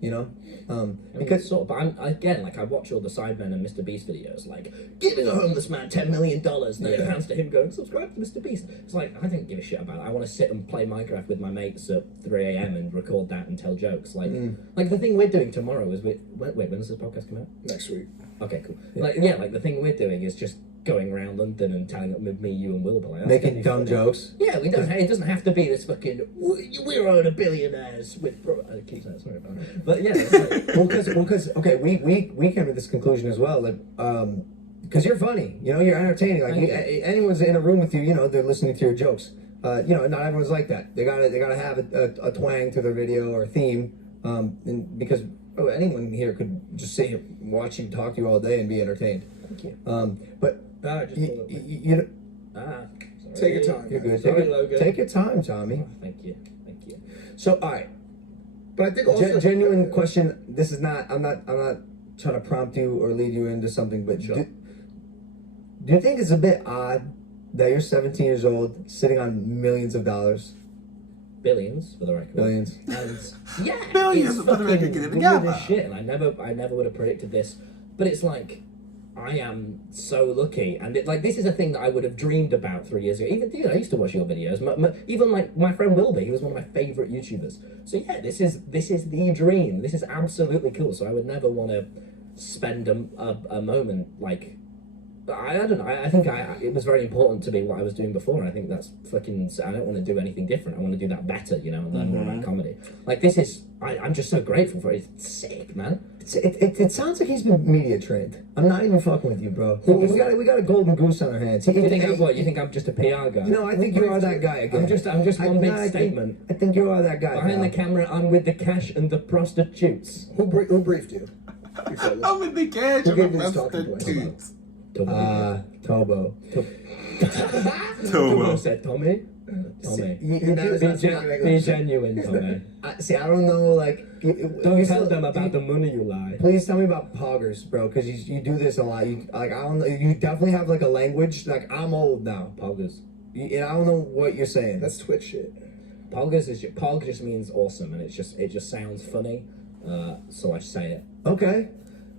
Because But I watch all the Sidemen and Mr. Beast videos, like giving a homeless man $10 million, and then it hands to him going, subscribe to Mr. Beast. It's like I don't give a shit about it. I want to sit and play Minecraft with my mates at 3 a.m. and record that and tell jokes. Like the thing we're doing tomorrow is wait, when does this podcast come out? Next week. Okay, cool. The thing we're doing is just going around London and telling me, you and Will, like, making dumb jokes. Yeah, we don't. It doesn't have to be this fucking. We're all the billionaires with. I keep saying sorry about it, but yeah. It's like, because okay, we came to this conclusion as well. Like, because you're funny, you're entertaining. Like anyone's in a room with you, they're listening to your jokes. Not everyone's like that. They gotta have a twang to their video or theme. And because anyone here could just sit here, watch you talk to you all day and be entertained. thank you. But Sorry. Take your time. You're good. Sorry, Logan. Take your time, Tommy. Oh, thank you. So, all right. But I think also Genuine question. This is not. I'm not trying to prompt you or lead you into something. But Sure. do you think it's a bit odd that you're 17 years old, sitting on millions of dollars, Billions for the record. billions? And yeah, Billions it's for the record, fucking get it weird together. as shit, and I never would have predicted this. But it's like I am so lucky, and this is a thing that I would have dreamed about 3 years ago. Even I used to watch your videos. Even like my friend Wilby, he was one of my favorite YouTubers. So yeah, this is the dream. This is absolutely cool. So I would never want to spend a moment like. I don't know. I think it was very important to me what I was doing before. And I think that's fucking. I don't want to do anything different. I want to do that better, and learn more about comedy. Like this is. I'm just so grateful for it. It's sick, man. It sounds like he's been media trained. I'm not even fucking with you, bro. We got a golden goose on our hands. You think I'm just a PR guy? No, I think you are that guy again. I'm just one big statement. I think you are that guy. Behind the pal. camera, I'm with the cash and the prostitutes. who briefed you? I'm in the cash. Who I'm gave you a this talking prostitute. Tobo. Tomo said, Tommy. Tommy. Be genuine, Tommy. See, I don't know, like... Don't tell them about the money you lie. Please tell me about poggers, bro, because you do this a lot. I don't know, you definitely have, like, a language. Like, I'm old now. Poggers. And I don't know what you're saying. That's Twitch shit. Poggers is pog just means awesome, and it just sounds funny, so I say it. Okay.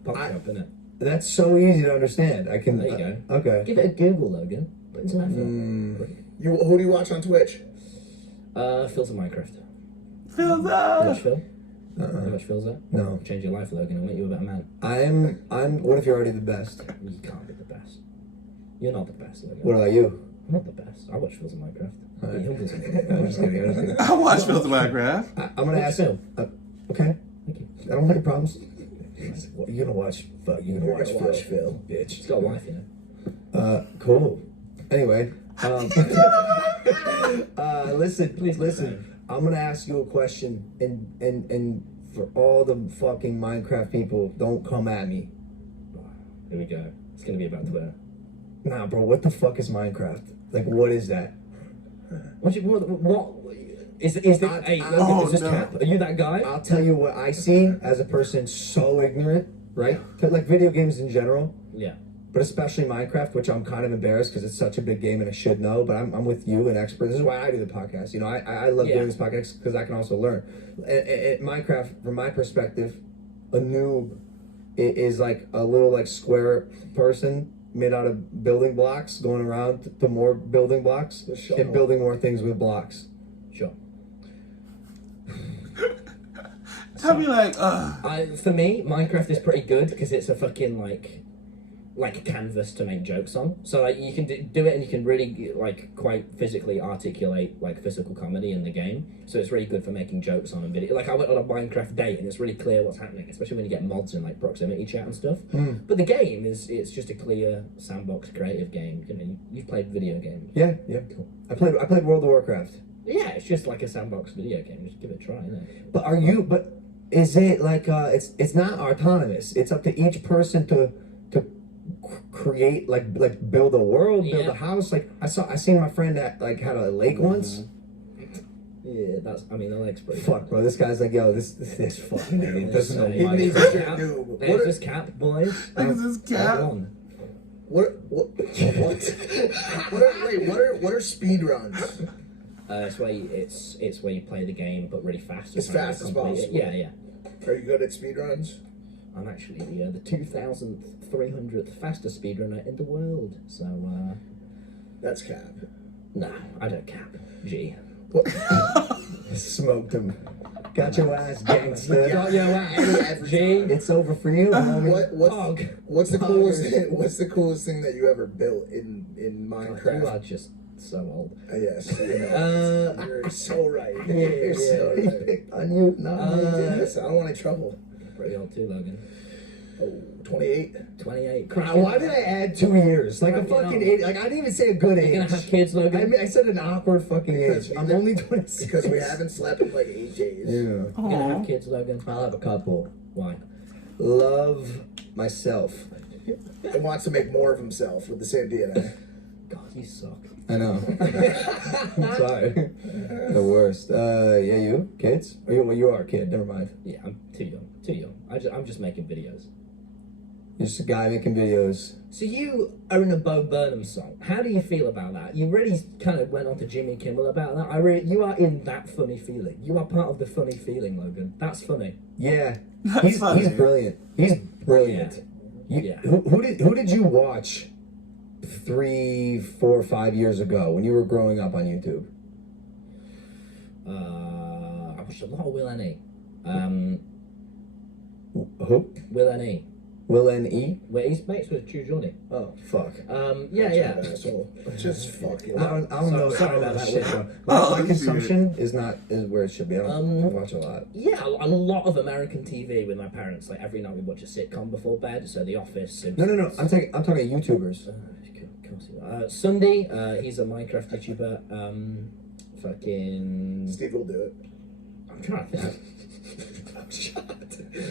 Pog shop, innit? That's so easy to understand. I can... There you go. Okay. Give it a Google, Logan. Put some effort. Who do you watch on Twitch? Phil's a Minecraft. Phil's You up. watch Phil? You watch Phil's up? No. Change your life, Logan, and make you a better man. What if you're already the best? You can't be the best. You're not the best, Logan. What about you? I'm not the best. I watch Phil's in Minecraft. Right. He humbles me. I'm just kidding. I watch Phil's Minecraft. I'm gonna ask Phil. Okay. Thank you. I don't have any problems. You're gonna watch. You're gonna watch Phil, bitch. He's got a wife, you know. Cool. Anyway, listen. I'm gonna ask you a question, and for all the fucking Minecraft people, don't come at me. Here we go. It's gonna be about Twitter. Nah, bro. What the fuck is Minecraft? Like, what is that? What is this? Hey, Logan, is this Cap? Are you that guy? I'll tell you what I see as a person so ignorant, right? To, like, video games in general. Yeah. But especially Minecraft, which I'm kind of embarrassed because it's such a big game and I should know. But I'm with you, an expert. This is why I do the podcast. You know, I love doing this podcast because I can also learn. Minecraft, from my perspective, a noob is like a little like square person made out of building blocks, going around to more building blocks and building more things with blocks. Sure. Tell me like, for me, Minecraft is pretty good because it's a fucking like a canvas to make jokes on. So like you can do it and you can really like quite physically articulate like physical comedy in the game. So it's really good for making jokes on a video. Like I went on a Minecraft date and it's really clear what's happening, especially when you get mods and like proximity chat and stuff. But the game it's just a clear sandbox creative game. You know, you've played video games. Yeah. Cool. I played World of Warcraft. Yeah, it's just like a sandbox video game. Just give it a try, innit? But is it like it's not autonomous? It's up to each person to create like build a world, build a house. Like I seen my friend that like had a lake once. Yeah, the lake's pretty Fuck, bro. This guy's like, yo, this fucking idiot doesn't know He why. needs a shit noob. There's this Cap, boys. There's this Cap. What are speed runs? It's where you play the game but really fast. As fast as possible. Yeah. Are you good at speed runs? I'm actually the 2,300th fastest speedrunner in the world. So That's cap. no, I don't cap. G. Smoked him. Got your ass, gangster. Got your ass. G. It's over for you, homie. What's the coolest thing that you ever built in Minecraft? You are just so old. Yes. You're so right. You're so He right. picked on you. No, Listen, I don't want any trouble. Pretty old too, Logan. Oh, 28. 28. Why did I add 2 years? Like a fucking age. Like I didn't even say a good age. You're gonna have kids, Logan? I said an awkward fucking age. I'm only 26. Because we haven't slept in like 8 days. Yeah. You're gonna have kids, Logan? I'll have a couple. Why? Love myself. He wants to make more of himself with the same DNA. God, you suck. I know. I'm sorry. The worst. Yeah, you? Kids? Or you are a kid. Never mind. Yeah, I'm too young. Too young. I'm just making videos. You're just a guy making videos. So you are in a Bo Burnham song. How do you feel about that? You really kind of went on to Jimmy Kimmel about that. You are in that funny feeling. You are part of the funny feeling, Logan. That's funny. Yeah. That's funny. He's brilliant. He's brilliant. Yeah. Who did you watch 3, 4, 5 years ago when you were growing up on YouTube? I watched a lot of Will N.E. Who? Will N.E. Will N.E.? Where he's mates with Johnny. Oh, fuck. Yeah. Asshole. Just fucking. I don't know. Sorry about that, Shit, Will. bro. My consumption is where it should be. I don't watch a lot. Yeah, a lot of American TV with my parents. Like every night we watch a sitcom before bed. So The Office. Simpsons. No. I'm talking YouTubers. Sunday, he's a Minecraft YouTuber. Fucking. Steve will do it. I'm trying to think.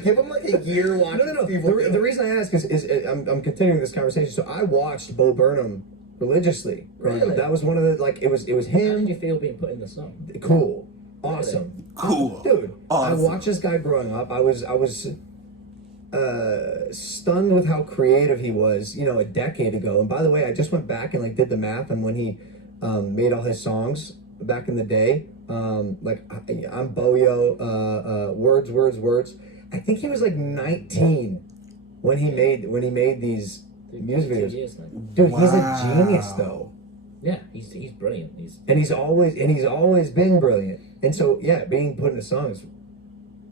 Give him like a year watching. No. Steve will do The it. reason I ask is I'm continuing this conversation. So I watched Bo Burnham religiously growing up. Really? That was one of the, like, it was How him. did you feel being put in the song? Cool. Awesome. Cool. Dude, Awesome. I watched this guy growing up. I was stunned with how creative he was, you know, a decade ago. And by the way, I just went back and like did the math on when he made all his songs back in the day. Like I'm Boyo, words. I think he was like 19 when he made these music 2 videos. years now. Dude, he's a Wow. genius though. Yeah, he's brilliant. He's always been brilliant. And so yeah, being put in a song is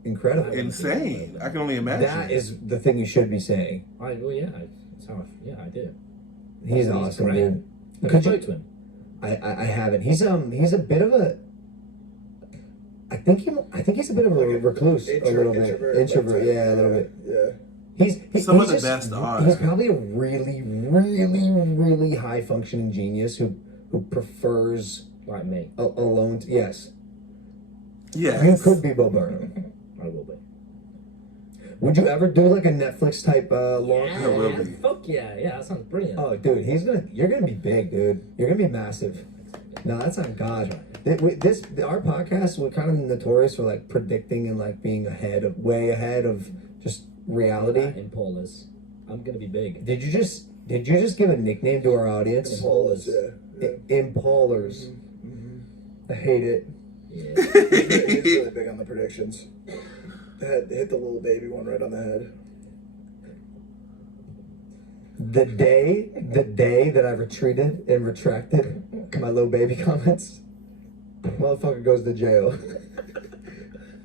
incredible. Insane. I can only imagine. That is the thing you should be saying. Well, yeah, that's how I do. He's awesome, great. dude. Have you Could spoke you? to him? I haven't. He's a bit of a. I think he's a bit of a recluse, a little bit introvert. Yeah, a little bit. Yeah. He's Some of he's the just- best are. He's probably a really high functioning genius who prefers Like me, alone. Yes, Yes. you could be Bo Burnham. I will be. Would you ever do like a Netflix type launch? I will be. Fuck yeah, that sounds brilliant. Oh, dude, you're gonna be big, dude. You're gonna be massive. No, that's not God. Our podcast, we're kind of notorious for like predicting and like being way ahead of just reality. Impalers. I'm gonna be big. Did you just give a nickname to our audience? Impalers. Impalers. I hate it. Yeah. He's really big on the predictions. Hit the little baby one right on the head. The day that I retreated and retracted my little baby comments, motherfucker goes to jail.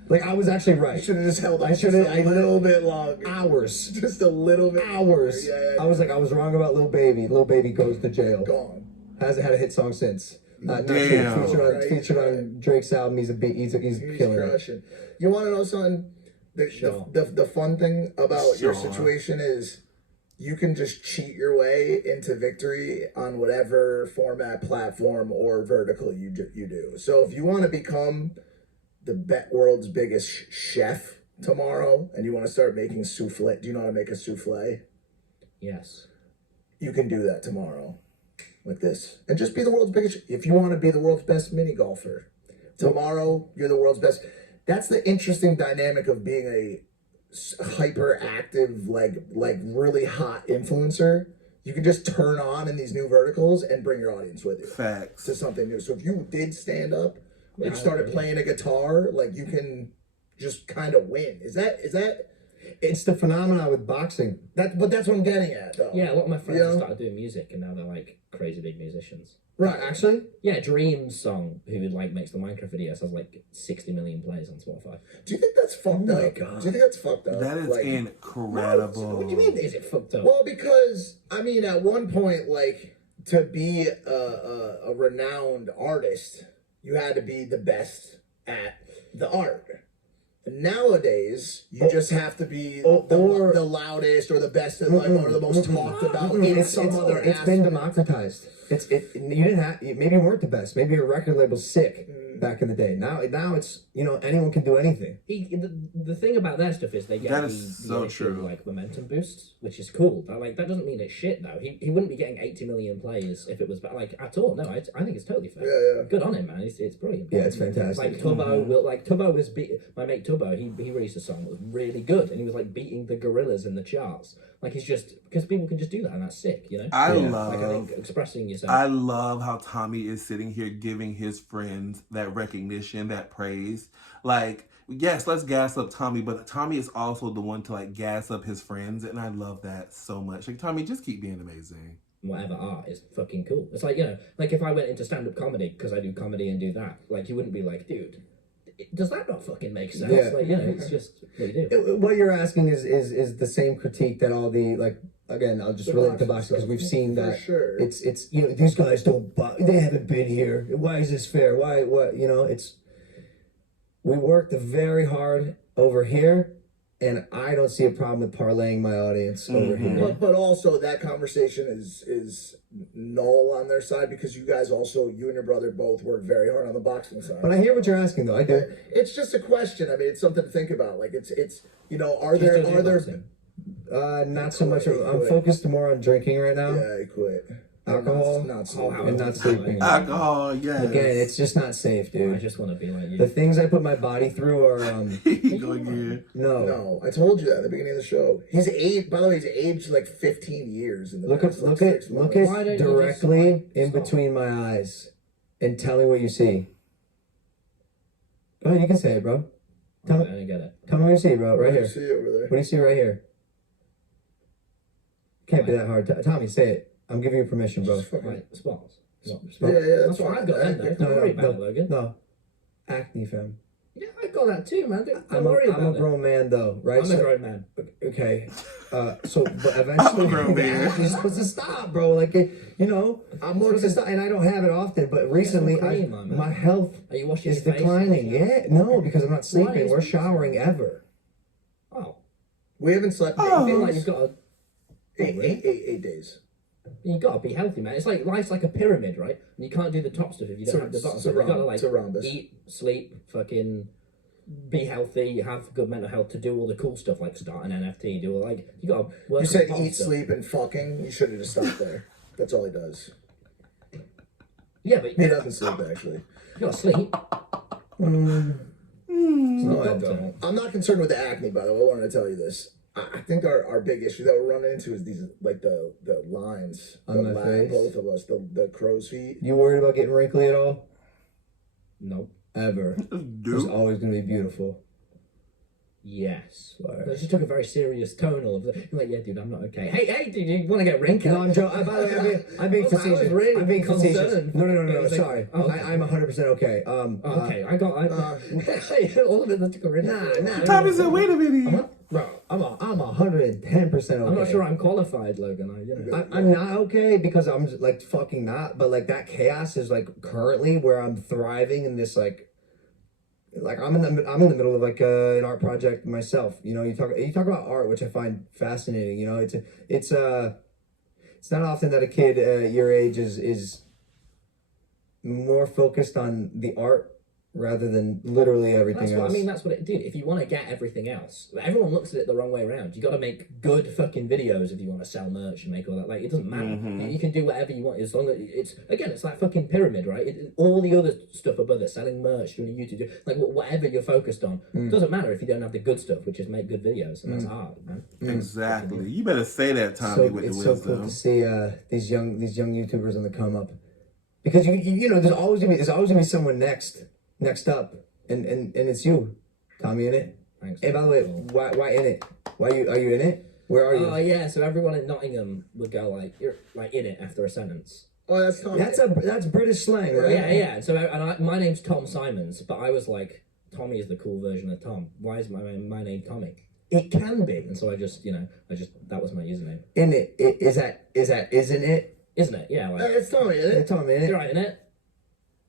Like I was actually right. I should have just held on I should've- a little bit longer. Hours. Just a little bit. Hours. Yeah. I was wrong about Lil Baby. Lil Baby goes to jail. Gone. Hasn't had a hit song since. Not true. Damn. Featured on Drake's album. He's killing it. crushing. You want to know something? Sure. The fun thing about your Sure. situation is you can just cheat your way into victory on whatever format, platform, or vertical you do. So if you want to become the world's biggest chef tomorrow and you want to start making souffle, do you know how to make a souffle? Yes. You can do that tomorrow with this. And just be the world's biggest. If you want to be the world's best mini golfer, tomorrow you're the world's best. That's the interesting dynamic of being a hyperactive, like really hot influencer. You can just turn on in these new verticals and bring your audience with you Facts. to something new. So if you did stand up, like started playing a guitar, like you can just kind of win. Is that? It's the phenomenon with boxing. But that's what I'm getting at, though. Yeah, a lot of my friends You have know? started doing music, and now they're like crazy big musicians. Right, actually? Yeah, Dream's song, who like makes the Minecraft videos, has like 60 million plays on Spotify. Do you think that's fucked my up? God. Do you think that's fucked up? That is Like, incredible. What do you mean? Is it fucked up? Well, because I mean, at one point, like to be a renowned artist, you had to be the best at the art. Nowadays, you just have to be the loudest or the best at, like, or the most talked about in some other It's aspect. been democratized. You didn't have, maybe you weren't the best. Maybe your record label's sick back in the day. Now it's, anyone can do anything. The thing about their stuff is they get That the is so initial, true. like momentum boosts, which is cool. That doesn't mean it's shit though. He wouldn't be getting 80 million plays if it was like at all. No, I think it's totally fair. Yeah. Good on him, man. It's brilliant. Yeah, it's fantastic. Like Tubbo was my mate Tubbo. He released a song that was really good, and he was like beating the gorillas in the charts. Like he's just because people can just do that, and that's sick, I Like I think expressing yourself. I love how Tommy is sitting here giving his friends that recognition, that praise. Like, yes, let's gas up Tommy, but Tommy is also the one to like gas up his friends, and I love that so much. Like, Tommy, just keep being amazing. Whatever art is fucking cool. It's like, like if I went into stand-up comedy because I do comedy and do that, like you wouldn't be like, dude, does that not fucking make sense? Yeah. Like, it's just what you do. What you're asking is the same critique that all the, like, again, I'll just relate to boxing because we've seen that. For sure. It's these guys don't box, they haven't been here. Why is this fair? We worked very hard over here, and I don't see a problem with parlaying my audience over here. But also that conversation is null on their side because you and your brother both work very hard on the boxing side. But I hear what you're asking, though. I do. It's just a question. I mean, it's something to think about. Like it's are Still do there boxing. Not so much. He I'm quit. focused more on drinking right now. Yeah, he quit. alcohol, not Oh, sleeping. and not sleeping. Alcohol, yes. Again, it's just not safe, I dude. just want to be like you. The things I put my body through are Go again. no. No, I told you that at the beginning of the show. He's age. By the way, he's aged like 15 years in the Look at past, like, 6 look months. Why at don't you directly just, like, in stop? between my eyes and tell me what you see. Oh, you can say it, bro. I don't get it. Tell me what you see, bro. Right What do here. you see over there? What do you see right here? Can't be that hard. Tommy, say it. I'm giving you permission, bro. Just fucking- Right, spots. Yeah, that's That's what I've got then, though. fine. Don't worry about it, Logan. No. Acne, fam. Yeah, I got that too, man. Don't I'm worry a about it. grown man, though, right? I'm a grown man. Okay. So, but eventually, grown man. you're supposed to stop, bro. Like, you know, I'm more supposed to stop, and I don't have it often. But recently, cream, man. my health Are you washing is your face? declining. Yeah, no, because I'm not sleeping is or it? showering ever. Oh, We haven't slept in I feel like you've got to. eight days. You got to be healthy, man. It's like life's like a pyramid, right? And you can't do the top stuff if you don't have the bottom It's a stuff. You got to rhomb- it's a rhombus. eat, sleep, fucking be healthy, have good mental health to do all the cool stuff like start an NFT, do all like you got to work. You on said the bottom eat, stuff. sleep, and fucking. You should have just stopped there. That's all he does. Yeah, but He doesn't sleep actually. you got to sleep. No, I Doctor. don't. I'm not concerned with the acne, by the way. I wanted to tell you this. I think our big issue that we're running into is these like the lines On the my face? both of us, the crow's feet. You worried about getting wrinkly at all? Nope. Ever? It's Dude. always gonna be beautiful. Yes. Right. I just took a very serious tone. All of it. You're like, yeah, dude, I'm not okay. Hey, dude, you want to get wrinkled? No, I'm joking. By the way, I'm being I was facetious. really I'm being facetious. concerned. No, It was like- sorry. oh, okay. I'm 100% okay. Oh, okay, I got. All of it that took a risk. Nah. Tommy said, wait a minute. Bro, I'm 110% okay. I'm not sure I'm qualified, Logan. You know. I'm not okay because I'm like fucking not, but like that chaos is like currently where I'm thriving in this like I'm in the middle of like an art project myself. You know, you talk about art, which I find fascinating. You know, it's not often that a kid your age is more focused on the art rather than literally everything That's what else. I mean. That's what it did. If you want to get everything else, everyone looks at it the wrong way around. You got to make good fucking videos if you want to sell merch and make all that. Like, it doesn't matter. You can do whatever you want as long as it's like fucking pyramid, right? All the other stuff above it, selling merch, doing YouTube, like whatever you're focused on, doesn't matter if you don't have the good stuff, which is make good videos, and that's art, man. Exactly. You better say that, Tommy, with the It's so wisdom. cool to see these young YouTubers on the come up, because you know there's always gonna be someone next up, and it's you, TommyInnit. Thanks. Hey, by the way, why in it? Are you in it? Where are you? Oh yeah, so everyone in Nottingham would go like, "You're like in it" after a sentence. Oh, that's Tommy. That's British slang, right? Yeah. So my name's Tom Simons, but I was like, Tommy is the cool version of Tom. Why is my name Tommy? It can be, and so I just that was my username. In it, isn't it? Isn't it? Yeah, like It's Tommy, isn't it? TommyInnit. you're right in it.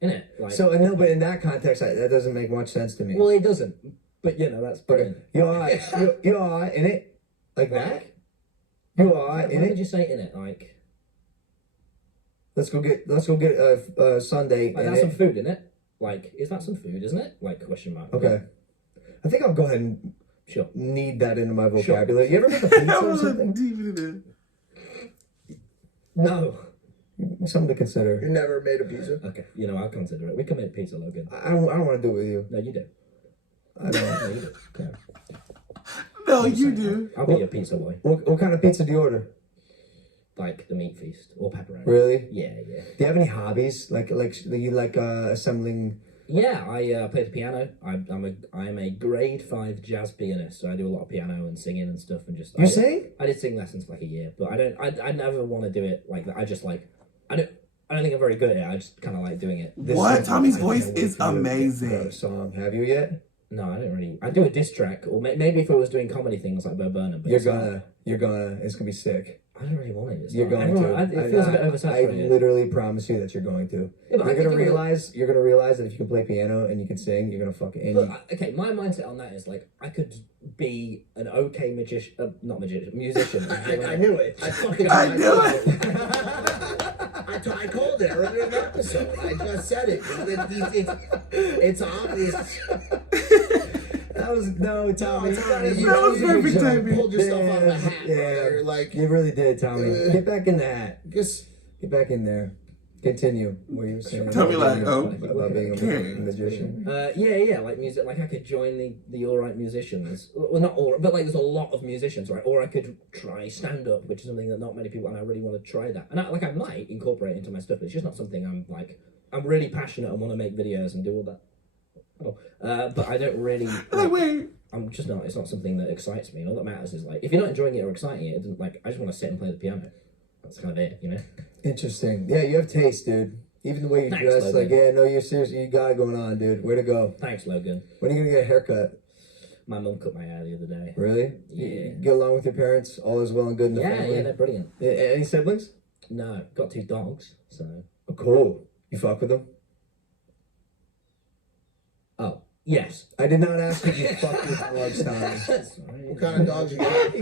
In it. Like, So no, but in that context, that doesn't make much sense to me. well, it doesn't. But that's Okay, brilliant. you alright? You alright in it? Like that? You alright Why in would it? you say in it? Like Let's go get Sunday. that's some food in it. Like, is that some food? Isn't it? Like question mark. Okay. I think I'll go ahead and Sure. need that into my vocabulary. You ever make a pizza That or was something? deep in there. No. Something to consider. You never made a pizza. Okay. I'll consider it. We can make pizza, Logan. I don't want to do it with you. No, you do. I don't. No, you do. Okay. No, you do. I'll be your pizza boy. What kind of pizza do you order? Like the meat feast or pepperoni. Really? Yeah. Do you have any hobbies? Like you like assembling? Yeah, I play the piano. I'm a grade 5 jazz pianist, so I do a lot of piano and singing and stuff, and just You sing? I did sing lessons for like a year, but I never want to do it like that. I just like I don't think I'm very good at it. I just kind of like doing it. What? Tommy's voice can't wait is for you to amazing. write a song. Have you yet? No, I don't really. I do a diss track, or maybe if I was doing comedy things like Bo Burnham. But You're gonna. It's gonna be sick. I don't really want it. You're going to. It feels a bit I oversaturated. literally promise you that you're going to. Yeah, but I You're think gonna realize that if you can play piano and you can sing, you're gonna fucking. But, okay, my mindset on that is like I could be an okay musician. I knew it. I knew it. I called it earlier in the episode. I just said it. It's obvious. That was Tommy. That was perfect timing. Pulled yourself out of the hat. Yeah, Like you really did, Tommy. Get back in the hat. just Get back in there. Continue. What you were saying? Tell me like, about being a magician. Yeah, like music. Like I could join the all right musicians. Well, not all, but like there's a lot of musicians, right? Or I could try stand up, which is something that not many people, and I really want to try that. And I might incorporate it into my stuff, but it's just not something I'm really passionate and want to make videos and do all that. But I don't really. Wait. I'm just not. It's not something that excites me. And all that matters is like if you're not enjoying it or exciting it, doesn't like. I just want to sit and play the piano. That's kind of it, you know. Interesting. Yeah, you have taste, dude. Even the way you Thanks, dress, Logan. like, yeah, no, you're serious. You got it going on, dude. Way to go. Thanks, Logan. When are you gonna get a haircut? My mum cut my hair the other day. Really? Yeah. You get along with your parents? All is well and good in the family? Yeah, they're brilliant. Any siblings? No, got 2 dogs, so. Oh, cool. You fuck with them? Oh, yes. I did not ask if you fucked with dogs, Tommy. Sorry. What kind of dogs you got?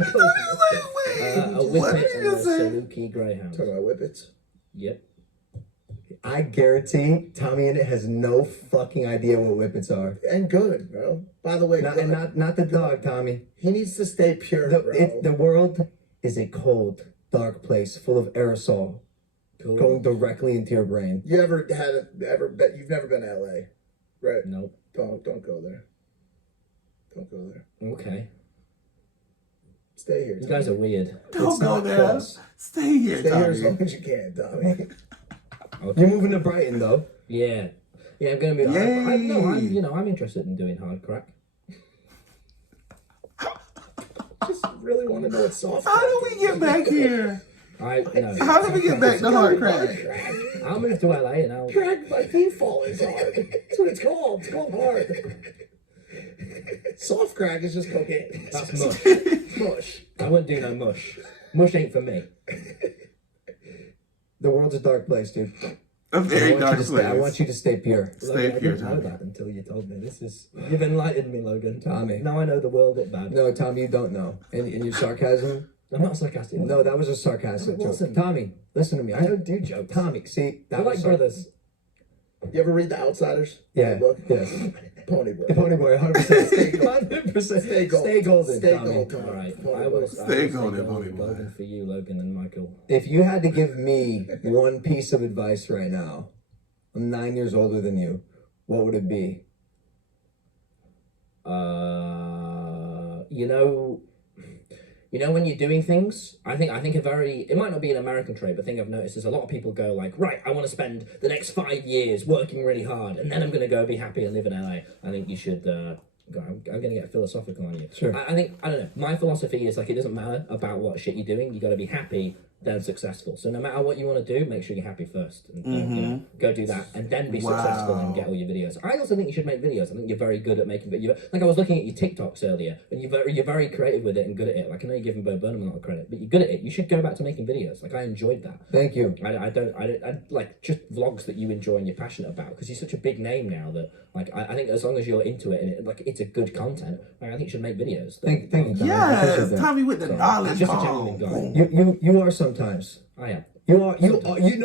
A What Whippet did and you a say? Saluki Greyhound. Talking about whippets. Yep. I guarantee TommyInnit has no fucking idea what whippets are. And good, bro. By the way, Not the dog, Tommy. he needs to stay pure, bro. The world is a cold, dark place full of aerosol Cool. going directly into your brain. You you've never been to LA, right? Nope. Don't go there. Don't go there. Okay. Stay here. You guys are weird. Don't It's go not there. close. Stay here, Stay here as Tommy. long as you can, Tommy. You're moving to Brighton, though. Yeah. Yeah, I'm gonna be. I'm interested in doing hard crack. Just really want to know what soft. How do we get back here? No. How do we get back to hard crack? I'll move to LA and I'll. Crack by default is hard. That's what it's called. It's called hard. Soft crack is just cocaine. That's mush. Mush. I wouldn't do no mush. Mush ain't for me. The world's a dark place, dude. A very dark place. I want you to stay pure. Stay Logan, I pure, didn't know Tommy. that until you told me. You've enlightened me, Logan. Tommy. Now I know the world at bad. No, Tommy, you don't know. And your sarcasm? I'm not sarcastic. No, that was a sarcastic joke. Listen. Tommy, listen to me. I don't do jokes. Tommy, see, We're that like was brothers. You ever read The Outsiders? Yeah, Book? yes. Pony boy. The Pony Boy, 100%. Stay golden. 100%. Stay golden. Stay golden, Stay Tommy. golden. All right. Pony I will boy. Stay golden, Pony boy. Golden for you, Logan and Michael. If you had to give me one piece of advice right now, I'm 9 years older than you, what would it be? You know when you're doing things, I think it might not be an American trait, but the thing I've noticed is a lot of people go like, right, I want to spend the next 5 years working really hard, and then I'm going to go be happy and live in LA. I think you should. I'm going to get philosophical on you. Sure. I don't know. My philosophy is like it doesn't matter about what shit you're doing. You got to be happy, then successful. So no matter what you want to do, make sure you're happy first. And, go do that, and then be successful and get all your videos. I also think you should make videos. I think you're very good at making videos. Like I was looking at your TikToks earlier, and you're very creative with it and good at it. Like I know you're giving Bo Burnham a lot of credit, but you're good at it. You should go back to making videos. Like I enjoyed that. Thank you. I like just vlogs that you enjoy and you're passionate about because you're such a big name now that like I think as long as you're into it and it's a good content, like, I think you should make videos. Thank you, Tommy. I appreciate Yes, that. Tommy with the I'm knowledge. just a genuine guy. You are sometimes. I am. You are. You are. You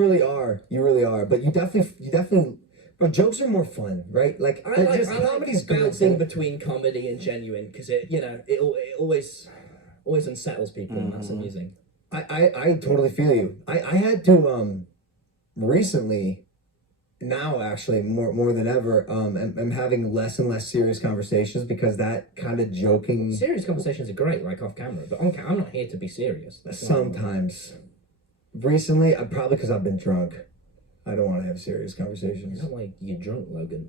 really are. You really are. But you definitely. But jokes are more fun, right? Like comedy's good. Bouncing between comedy and genuine because it always unsettles people and that's amusing. I totally feel you. I had to recently, now actually more than ever, I'm having less and less serious conversations because that kind of joking. Serious conversations are great, like off camera, but on camera, I'm not here to be serious. Sometimes. Recently, probably because I've been drunk. I don't want to have serious conversations. It's not like you're drunk, Logan.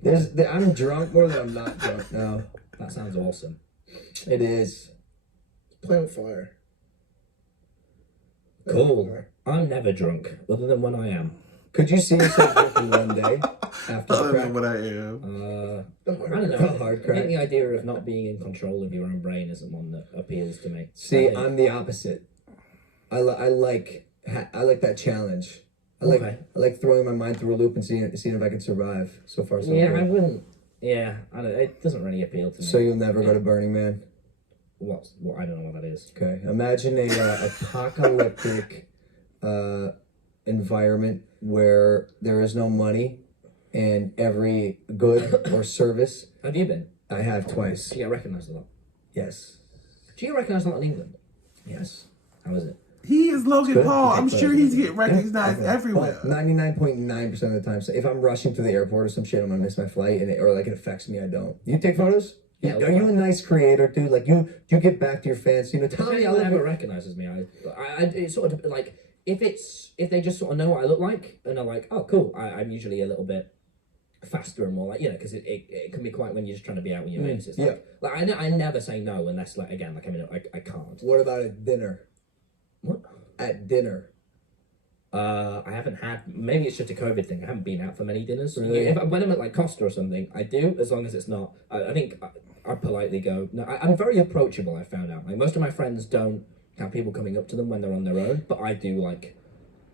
I'm drunk more than I'm not drunk now. That sounds awesome. It is. Play with fire. Cool. I'm never drunk, other than when I am. Could you see yourself drinking one day after Other the than crack? what I am. I don't know. The hard I crack. think the idea of not being in control of your own brain isn't one that appeals to me. See, I think- I'm the opposite. I like that challenge. I like throwing my mind through a loop and seeing if I can survive. So far, so Yeah, good. I wouldn't. Yeah, I don't. It doesn't really appeal to me. So you'll never go to Burning Man? What? I don't know what that is. Okay. Imagine a apocalyptic environment where there is no money and every good or service. Have you been? I have twice. Do you get recognised a lot? Yes. Do you get recognised a lot in England? Yes. How is it? He is Logan good. Paul. You I'm take sure photos. he's getting recognized everywhere. 99.9% of the time. So if I'm rushing to the airport or some shit, I'm gonna miss my flight, or like it affects me. I don't. You take photos? Yeah. Are you a nice creator, dude? Like you get back to your fans. You know, Tommy, Tommy never recognizes me. It's sort of like if they just sort of know what I look like and are like, oh, cool. I'm usually a little bit faster and more like, because it can be quite when you're just trying to be out with your mates. It's like I never say no unless I can't. What about at dinner? What? At dinner. I haven't had. Maybe it's just a COVID thing. I haven't been out for many dinners. Really? When I'm at like Costa or something, I do, as long as it's not. I think I politely go. No, I'm very approachable. I found out. Like most of my friends don't have people coming up to them when they're on their own, but I do like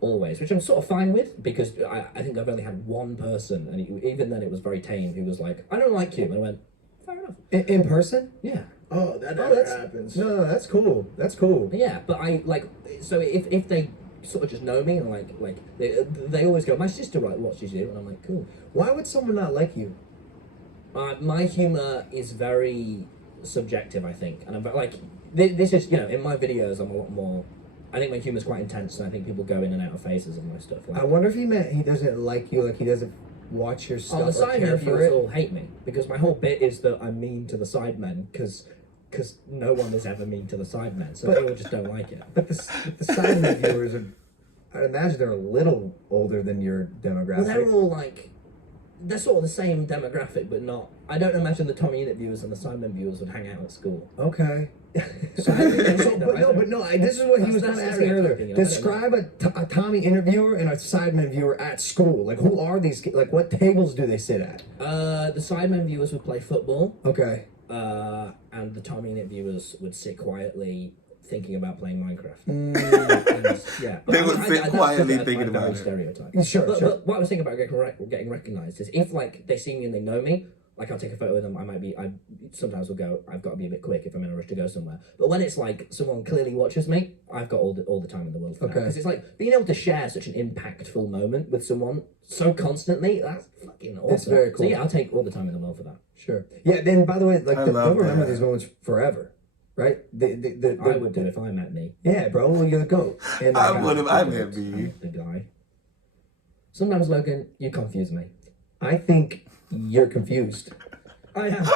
always, which I'm sort of fine with because I think I've only had one person, and even then it was very tame. Who was like, "I don't like you," and I went, "Fair enough." In person? Yeah. Oh, that never happens. No, that's cool. That's cool. Yeah, but I like. So if they sort of just know me and like they always go, my sister watches you, and I'm like, cool. Why would someone not like you? My humor is very subjective, I think, and I'm like this is in my videos I'm a lot more. I think my humor's quite intense, and I think people go in and out of phases of my stuff. Like, I wonder if he meant he doesn't like you, like he doesn't watch your stuff. On the or care Sidemen for viewers it. all hate me because my whole bit is that I'm mean to the Sidemen because no one is ever mean to the Sidemen, so people just don't like it. But the Sidemen viewers are, I'd imagine they're a little older than your demographic. Well, they're all like, they're sort of the same demographic, but not. I don't imagine the TommyInnit viewers and the Sidemen viewers would hang out at school. Okay. So, This is what he was going to ask me earlier. opinion, Describe a Tommy interviewer and a Sidemen viewer at school. Like, who are these? Like, what tables do they sit at? The Sidemen viewers would play football. Okay. And the TommyInnit viewers would sit quietly thinking about playing Minecraft. Yeah, They would sit quietly thinking about it. Stereotype. Sure. But what I was thinking about getting recognized is if like they see me and they know me, like I'll take a photo with them. I sometimes will go. I've got to be a bit quick if I'm in a rush to go somewhere. But when it's like someone clearly watches me, I've got all the time in the world for that. Because it's like being able to share such an impactful moment with someone so constantly. That's fucking awesome. It's very cool. So yeah, I'll take all the time in the world for that. Sure. Yeah. Then, by the way, like they'll remember that. these moments forever, right? I would do if I met me. Yeah, bro. Well, you're the goat. And I would if I met me. The guy. Sometimes, Logan, you confuse me. I think you're confused. I am.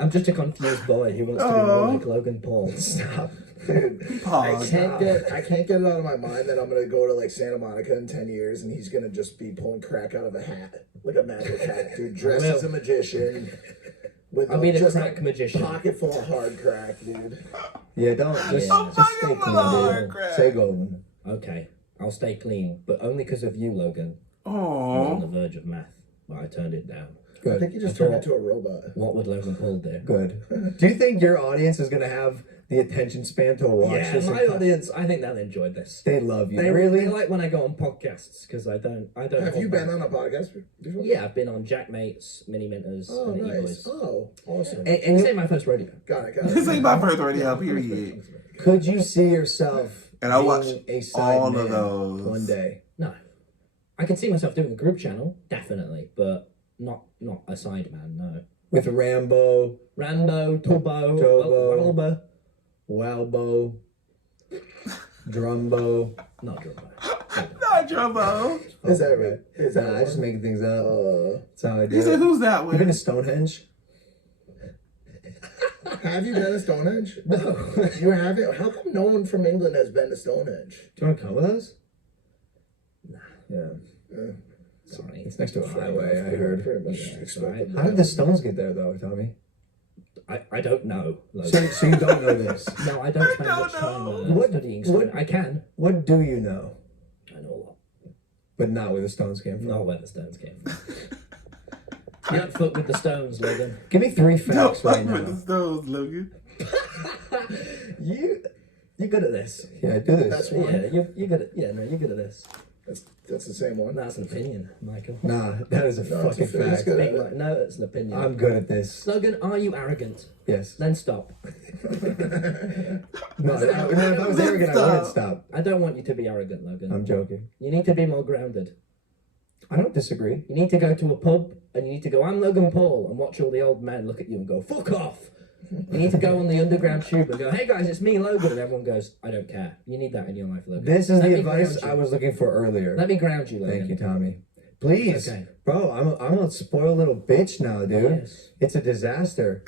I'm just a confused boy who wants to be more like Logan Paul. Stop. Dude, Pause. I can't get it out of my mind that I'm gonna go to like Santa Monica in 10 years and he's gonna just be pulling crack out of a hat, like a magic hat, dude, dressed as a magician. I'll be the just crack magician. Pocket full of hard crack, dude. Yeah, don't just stay full clean, of hard dude. crack. Stay golden. Okay, I'll stay clean, but only because of you, Logan. I was on Oh. the verge of meth, but I turned it down. I think you just turned into a robot. What would Logan Paul do? Good. Do you think your audience is gonna have the attention span to watch Yeah, this? my audience, I think they'll enjoy this. They love you. They really? like when I go on podcasts because I don't. Have you been on a podcast before? Yeah, I've been on Jack Mates, Mini Minters, Oh, and nice. E-Boys. Oh, awesome. And This ain't my first rodeo. Got it. This ain't my first radio, period. could you see yourself And I being watched a side all man of those. one day? No, I can see myself doing a group channel, definitely, but not a sideman. No. With Rambo, Rambo, Tubbo, Tobo. Walba. Walbo, Drumbo. Not Drumbo. Not Drumbo. Is that right? Is that Nah, I just making things up. That's how I do You said it. who's that You been to with? Stonehenge? Have you been to Stonehenge? No. You haven't? How come no one from England has been to Stonehenge? Do you want to come with us? Nah. Yeah. Sorry. It's next to a highway, I heard. Pretty much Yeah, expected. How did the Stones get there, though, Tommy? I don't know. Logan. So you don't know this. No, I don't spend don't much time know. studying Stone. I can. What do you know? I know a lot. But not where the Stones came from. Not where the Stones came from. Don't fuck with the Stones, Logan. Give me 3 Don't facts right fuck with the now. Stones, Logan. You're good at this. Yeah, do this. That's one. Yeah, you're good at. Yeah, no, you're good at this. That's the same one. That's an opinion, Michael. Nah, that is a No, it's fucking a fact. fact. Good. Big, no, it's an opinion. I'm good at this. Logan, are you arrogant? Yes. Then stop. No, if I was arrogant, I wouldn't stop. I don't want you to be arrogant, Logan. I'm joking. You need to be more grounded. I don't disagree. You need to go to a pub and you need to go, I'm Logan Paul, and watch all the old men look at you and go, fuck off. You need to go on the underground tube and go, hey guys, it's me, Logan, and everyone goes, I don't care. You need that in your life, Logan. This is the advice I was looking for earlier. Let me ground you, Logan. Thank you, Tommy. Please. Okay. Bro, I'm a spoiled little bitch now, dude. Yes. It's a disaster.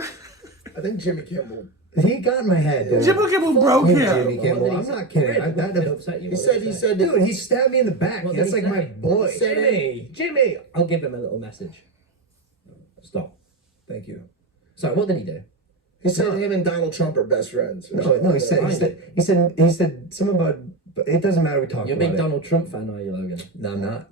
I think Jimmy Kimmel. He got in my head, dude. Jimmy Kimmel broke him. Jimmy Kimmel. I'm not kidding. He said, dude, he stabbed me in the back. That's like my boy. Jimmy. I'll give him a little message. Stop. Thank you. So, what did he do? He said him and Donald Trump are best friends. No, he said something about, it doesn't matter, we talked about it. You're a big Donald Trump fan, are you, Logan? No, I'm not.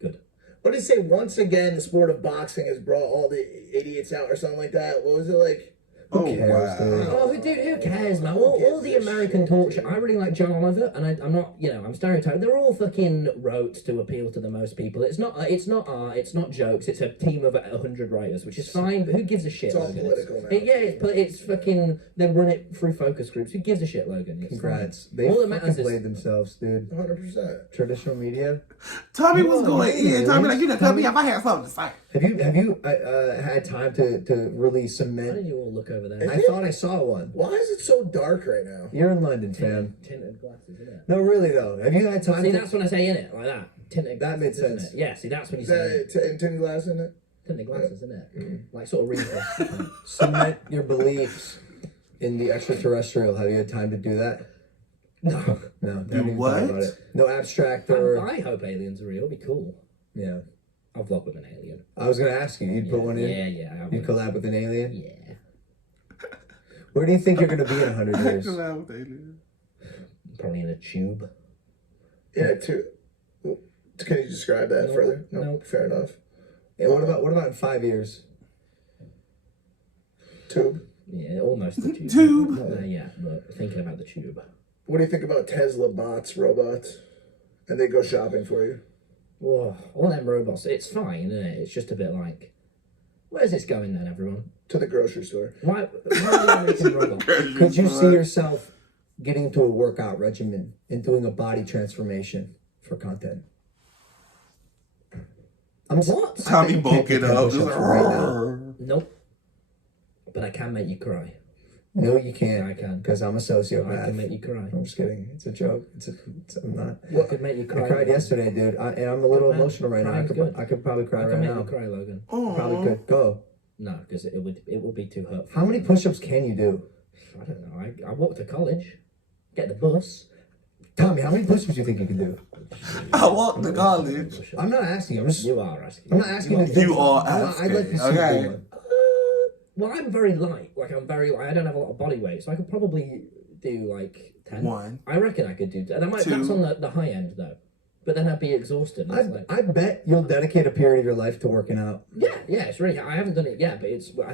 Good. What did he say? Once again, the sport of boxing has brought all the idiots out or something like that. What was it like? Who cares, dude? Oh, who cares, man? All the American talk show. I really like John Oliver, and I'm not, I'm stereotyping. They're all fucking wrote to appeal to the most people. It's not art, it's not jokes. It's a team of 100 writers, which is fine. But who gives a shit? It's all Logan? political now. It's fucking. They run it through focus groups. Who gives a shit, Logan? It's Congrats. They all that matters played themselves, dude. 100%. Traditional media. Tommy was going in. Tommy, like, you know, tell me if I had something to say. Have you had time to really cement? Why did you all look over there? I thought I saw one. Why is it so dark right now? You're in London, fam. Tinted glasses, isn't it? No, really though. Have you had time? See, that's when I say in it, like that. Tinted that made sense. Yeah, see, that's when you say tinted glasses in it. Tinted glasses, isn't it? Like sort of wrinkles. Cement your beliefs in the extraterrestrial. Have you had time to do that? No. Do what? About it. No abstract or. I hope aliens are real. It'd be cool. Yeah. I'll vlog with an alien. I was gonna ask you. You'd put one in. Yeah. You'd collab with an alien. Yeah. Where do you think you're gonna be in 100 years? Collab with aliens. Probably in a tube. Yeah, too. Can you describe that further? No. Fair enough. Yeah, what about in 5 years? Tube. Yeah, almost the tube. Tube. Not there yet, but thinking about the tube. What do you think about Tesla bots, robots? And they go shopping for you? Whoa, all them robots, it's fine, isn't it? It's just a bit like, where's this going then, everyone? To the grocery store. Why are they making robots? Could you see yourself getting into a workout regimen and doing a body transformation for content? What? Tommy bulk it up. Right now. Nope. But I can make you cry. No, you can't. I can. Because I'm a sociopath. I can make you cry. I'm just kidding. It's a joke. I'm not. What could make you cry? I cried yesterday, dude. And I'm a little emotional right now. I could probably cry right now. I can make you cry, Logan. Probably could. Go. No, because it would be too hurtful. How many push-ups can you do? I don't know. I walk to college, get the bus. Tommy, how many push-ups do you think you can do? I walk to college. I'm not asking. You are asking. I'm not asking. You are asking. I'd like to see okay. Well, I'm very light. Like, I don't have a lot of body weight, so I could probably do, like, 10. 1. I reckon I could do 10. That's on the high end, though. But then I'd be exhausted. I bet you'll dedicate a period of your life to working out. Yeah, it's really... I haven't done it yet, but it's... I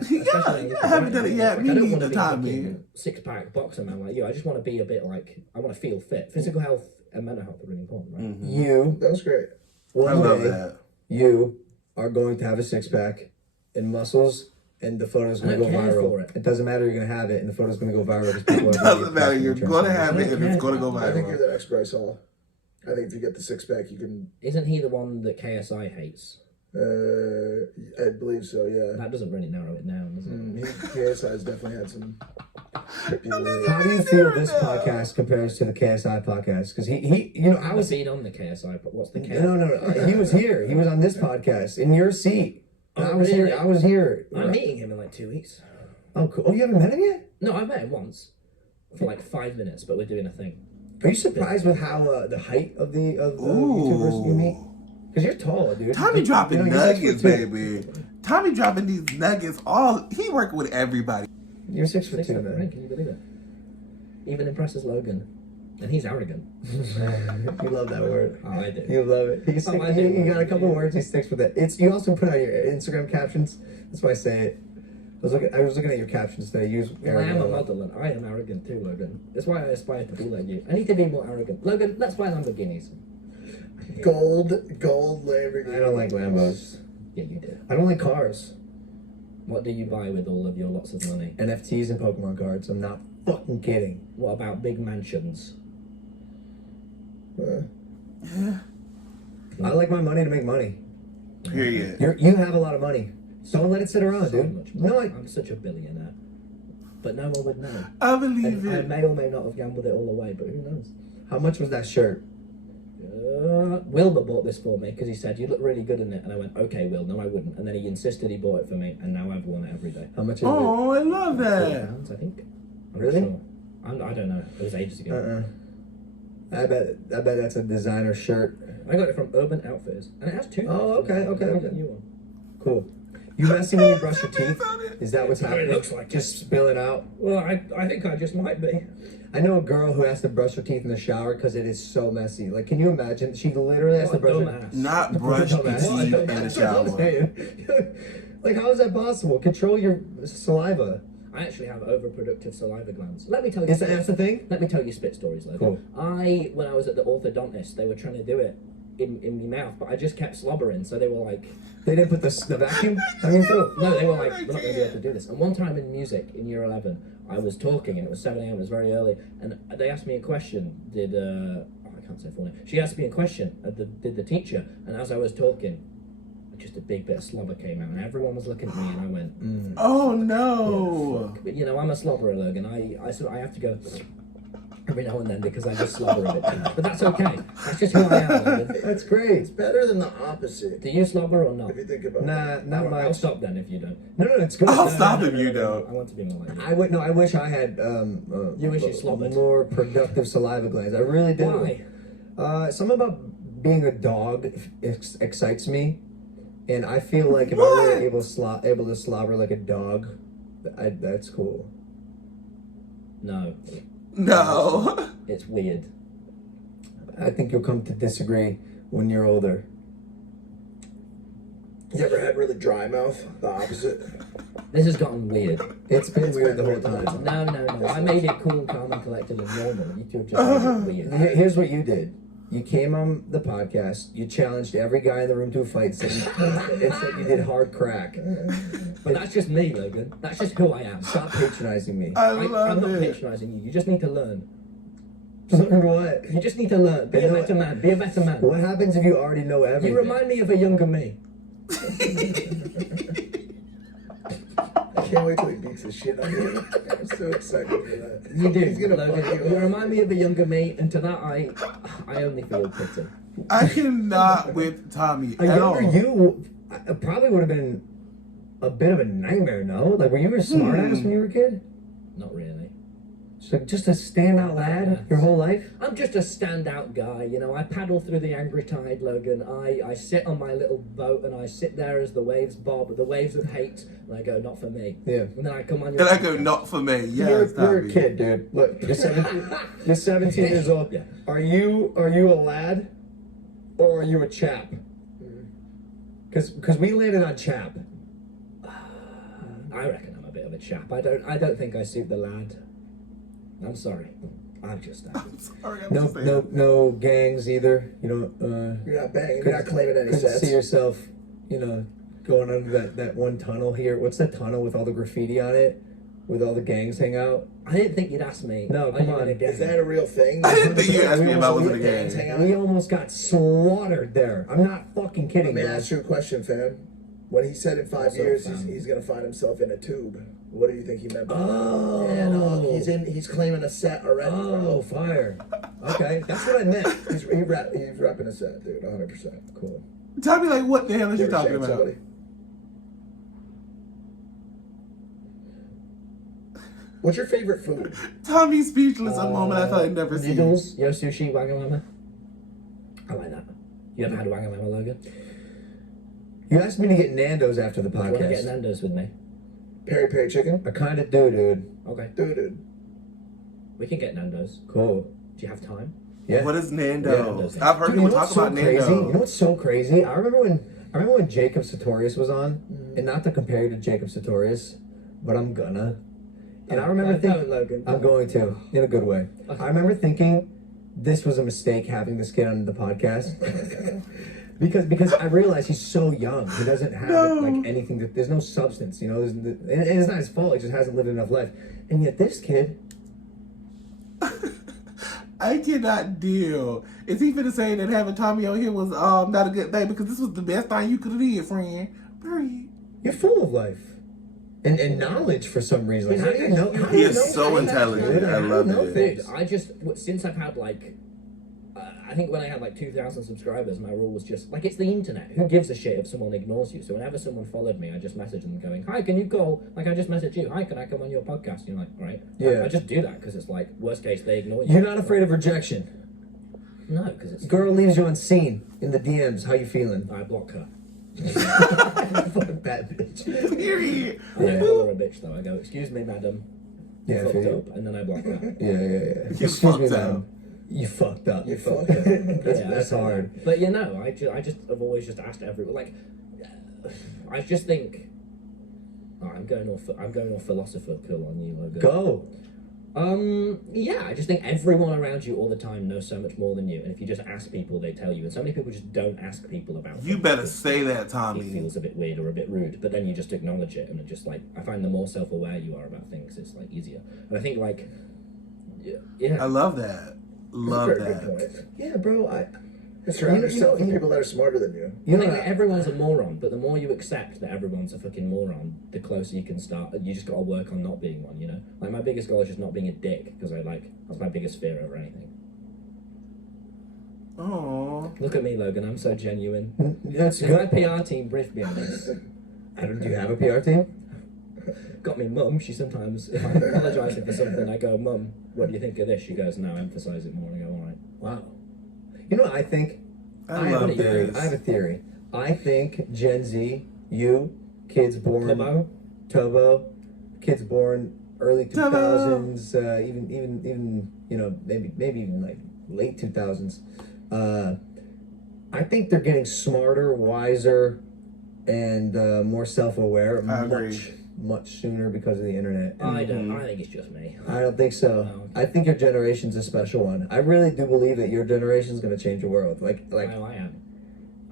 haven't done it yet. Like, Me I don't neither, want to Tommy. be a six-pack boxer man like you. I just want to be a bit, like... I want to feel fit. Physical health and mental health are really important, right? Mm-hmm. You... That was great. One I love day, that. You are going to have a six-pack and muscles... And the photo's going to go viral. It doesn't matter, you're going to have it, and the photo's going to go viral. It doesn't matter, you're going to have it, and it's going to go viral. I think you're the next Bryce Hall. I think if you get the six-pack, you can... Isn't he the one that KSI hates? I believe so, yeah. That doesn't really narrow it down, does it? KSI's definitely had some... How do you feel this podcast compares to the KSI podcast? Because I was being on the KSI, but what's the KSI? No. He was here. He was on this podcast in your seat. I was here. I'm meeting him in like 2 weeks. Oh, cool. Oh, you haven't met him yet? No, I met him once for like 5 minutes, but we're doing a thing. Are you surprised with how the height of the YouTubers you meet? Because you're tall, dude. Tommy dropping nuggets, baby. Tommy dropping these nuggets. He working with everybody. You're 6'2", man. Right? Can you believe it? Even impresses Logan. And he's arrogant. You love that word. Oh, I do. You love it. He got a couple of words. He sticks with it. You also put it on your Instagram captions. That's why I say it. I was looking at your captions today. I am a model and I am arrogant too, Logan. That's why I aspire to be like you. I need to be more arrogant. Logan, let's buy Lamborghinis. Gold Lamborghini. I don't like Lambos. Yeah, you do. I don't like cars. What do you buy with all of your lots of money? NFTs and Pokemon cards. I'm not fucking kidding. What about big mansions? Yeah. I like my money to make money. Period. You have a lot of money. Don't let it sit around, dude. No, I'm such a billionaire. but no one would know. I believe And I it. may or may not have gambled it all away, but who knows? How much was that shirt? Wilbur bought this for me because he said, you look really good in it. And I went, okay, Will, no, I wouldn't. And then he insisted he bought it for me, and now I've worn it every day. How much is Oh, I love that. £40, I think. I'm Really? Not sure. I don't know. It was ages it? ago. I bet that's a designer shirt. I got it from Urban Outfitters, and it has two. Oh, okay, okay, I'll okay. get a new one. Cool. You messy when you brush your teeth? Is that what's It happening? looks like Just spill it out. Well, I think I just might be. I know a girl who has to brush her teeth in the shower because it is so messy. Like, can you imagine? She literally has to What a brush her dumbass. Not brush your Dumbass. teeth in the That's what I'm shower. saying. Like, how is that possible? Control your saliva. I actually have overproductive saliva glands. Let me tell you. Is that the thing? Let me tell you spit stories, Logan. Cool. When I was at the orthodontist, they were trying to do it in my mouth, but I just kept slobbering, so they were like, They didn't put the vacuum on your throat. no, they were like, we're not going to be able to do this. And one time in music, in year 11, I was talking, and it was 7 a.m., it was very early, and they asked me a question, I can't say full name. She asked me a question, did the teacher, and as I was talking, just a big bit of slobber came out, and everyone was looking at me, and I went, Oh no. But you know, I'm a slobberer, Logan. I have to go every now and then because I just slobber a bit too much. But that's okay. That's just who I am, Logan. That's great. It's better than the opposite. Do you slobber or not? If you think about it. Nah, not I'll much. stop then if you don't. No, it's good. I'll No, stop no, if you don't. I want to be more like you. I wish I had You wish you slobbered. more productive saliva glands. I really do. Why? Something about being a dog excites me, and I feel like if I What? were able to slobber like a dog, that's cool. No, No. it's weird. I think you'll come to disagree when you're older. You ever had really dry mouth? The opposite. This has gotten weird. It's been weird the whole time. No. I made it cool, calm, and collected and normal. You two have just made it weird. Here's what you did. You came on the podcast, you challenged every guy in the room to a fight, said you did hard crack. But that's just me, Logan. That's just who I am. Stop patronizing me. I I'm love not it. patronizing you. You just need to learn. Learn what? You just need to learn. Be a You know better man. Be a better man. What happens if you already know everything? You remind me of a younger me. I can't wait till he beats the shit out of you. I'm so excited for that. You do. He's gonna Logan. fuck you You up. remind me of a younger me, and to that I only feel pity. I cannot with Tommy A at all. younger you probably would have been a bit of a nightmare, no? Like, were you a smart ass when you were a kid? Not really. Just a standout lad your whole life? I'm just a standout guy, you know. I paddle through the angry tide, Logan. I sit on my little boat and I sit there as the waves bob, the waves of hate, and I go, not for me. Yeah. And then I come on your. And I go, not for me. You're Yes, a Tommy. kid, dude. Look, you're 17 years old. Yeah. Are you a lad or are you a chap? Because we landed on chap. I reckon I'm a bit of a chap. I don't think I suit the lad. I'm sorry. I'm just that. Sorry, I'm just saying. No gangs either. You don't. You're not banging. You're not claiming any Couldn't sets. see yourself, going under that one tunnel here. What's that tunnel with all the graffiti on it, with all the gangs hang out? I didn't think you'd ask me. No, Are come you on. gonna get Is that a real thing? I didn't think you asked me if I was in a Gangs gang. hang out? We almost got slaughtered there. I'm not fucking Let kidding, me man. ask you a question, fam. When he said in 5 Also, years fam. he's gonna find himself in a tube, what do you think he meant by that? Oh. Yeah, no, he's claiming a set already. Oh, fire. Okay, that's what I meant. He's repping a set, dude. 100%. Cool. Tommy, like, what the hell is you Ever talking shaved about? somebody? What's your favorite food? Tommy's speechless a moment I thought I'd never seen. noodles, yo sushi, wagamama? I like that. You ever had wagamama, Logan? You asked me to get Nando's after the Do you want to get podcast. Nando's with me? Peri peri chicken? I kind of do, dude. Okay. Dude. We can get Nando's. Cool. Do you have time? Yeah. What is Nando's? Yeah. I've heard Dude, people you know talk what's so about crazy? You know Nando's. what's so crazy? I remember when Jacob Sartorius was on, and not to compare you to Jacob Sartorius, but I'm gonna. And I remember thinking, Logan. I'm going to, in a good way. I remember thinking this was a mistake having this kid on the podcast. because I realized he's so young. He doesn't have like anything there's no substance, and it's not his fault. He just hasn't lived enough life. And yet this kid, I cannot deal. Is he finna say that having Tommy on here was not a good thing because this was the best thing you could have did, friend? Period. you're full of life. and knowledge for some reason. Like, how do you know? How do He you is know so that? intelligent. I love know it. things. Dude, I just, since I've had like, I think when I had like 2,000 subscribers, my rule was just, like, it's the internet. Who gives a shit if someone ignores you? So whenever someone followed me, I just messaged them going, hi, can you call? Like, I just messaged you, hi, can I come on your podcast? And you're like, all right. Yeah. I just do that because it's like, worst case, they ignore you. You're not afraid of rejection. No, because it's... Girl leaves you unseen in the DMs. How you feeling? I block her. Fuck that bitch. Period. I don't call her a bitch though. I go, excuse me, madam. You Yeah, I fucked feel you. up. And then I block her. Yeah. You fucked up. You fucked up. You fucked up. That's hard. But you know, I just have always just asked everyone. Like, I just think. Oh, I'm going off philosophical on you, Logan. Go. Yeah, I just think everyone around you all the time knows so much more than you, and if you just ask people, they tell you. And so many people just don't ask people about. You things better because say that, it Tommy. feels a bit weird or a bit rude, but then you just acknowledge it, and it just like I find the more self-aware you are about things, it's like easier. And I think like, yeah. I love that. Love Very good that. point. Yeah, bro. Surround yourself with people that are smarter than you. You think like everyone's a moron, but the more you accept that everyone's a fucking moron, the closer you can start. You just got to work on not being one, you know? Like, my biggest goal is just not being a dick, because that's my biggest fear over anything. Oh. Look at me, Logan, I'm so genuine. That's Did my good. PR team briefed me on this? Do you have a PR team? Got me mum, she sometimes, if I'm apologising for something, I go, Mum, what do you think of this? She goes, no, emphasise it more, and I go, alright. Wow. You know what I think? I have love a theory. this. I have a theory. I think Gen Z, kids born Tobo? kids born early Tobo. 2000s, even you know, maybe even like late 2000s. I think they're getting smarter, wiser, and more self-aware I agree. much sooner because of the internet. And I don't, I think it's just me. I don't think so. No. I think your generation's a special one. I really do believe that your generation's gonna change the world. Like. No, I am.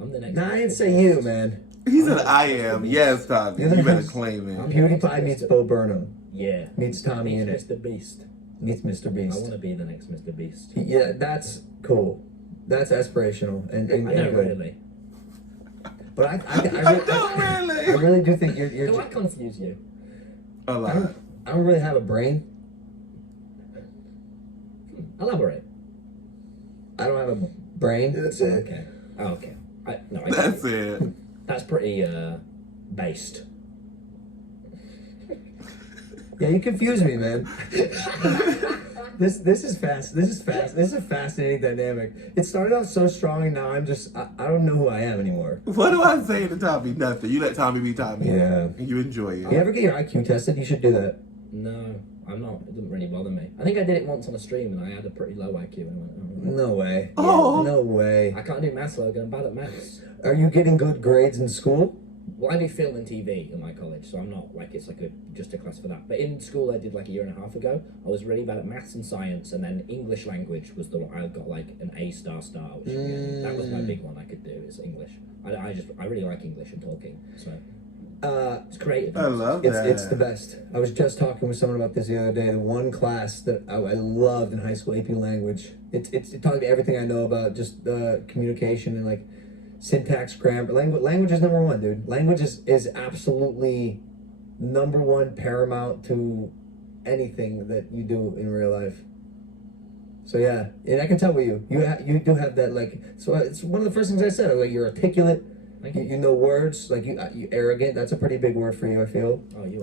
I'm the next. Nah, I didn't say you, man. He said, I am. Yes, Tommy. You're the You better next- claim it. PewDiePie meets Bo Burnham. Yeah. Meets Tommy in Meets it. Mr. Beast. Meets Mr. I Beast. want to be the next Mr. Beast. Yeah, that's cool. That's aspirational and I don't good. really. But I Don't really. really do think you're Do I confuse you? A lot. I don't really have a brain. Elaborate. I don't have a brain. That's it. Okay. Oh, okay. I That's it. That's pretty based. Yeah, you confuse me, man. This is fast. This is a fascinating dynamic. It started out so strong, and now I don't know who I am anymore. What do I say to Tommy? Nothing. You let Tommy be Tommy. Yeah. And you enjoy it. You ever get your IQ tested? You should do that. No, I'm not. It doesn't really bother me. I think I did it once on a stream, and I had a pretty low IQ, and I went, oh, No way. Oh. No way. I can't do maths, Logan. I'm bad at maths. Are you getting good grades in school? Well, I do film and TV in my college, so I'm not like it's like just a class for that. But in school, I did like a year and a half ago. I was really bad at maths and science, and then English language was the one I got like an A star, which that was my big one I could do is English. I really like English and talking, so it's creative. I love that. It's the best. I was just talking with someone about this the other day. The one class that I loved in high school, AP language. It taught me everything I know about just communication and like syntax, grammar. Language is number one, dude. Language is absolutely number one, paramount to anything that you do in real life. So yeah, and I can tell with you do have that like. So it's one of the first things I said. Like you're articulate. Thank you. You know words. Like you arrogant. That's a pretty big word for you. I feel. Oh, you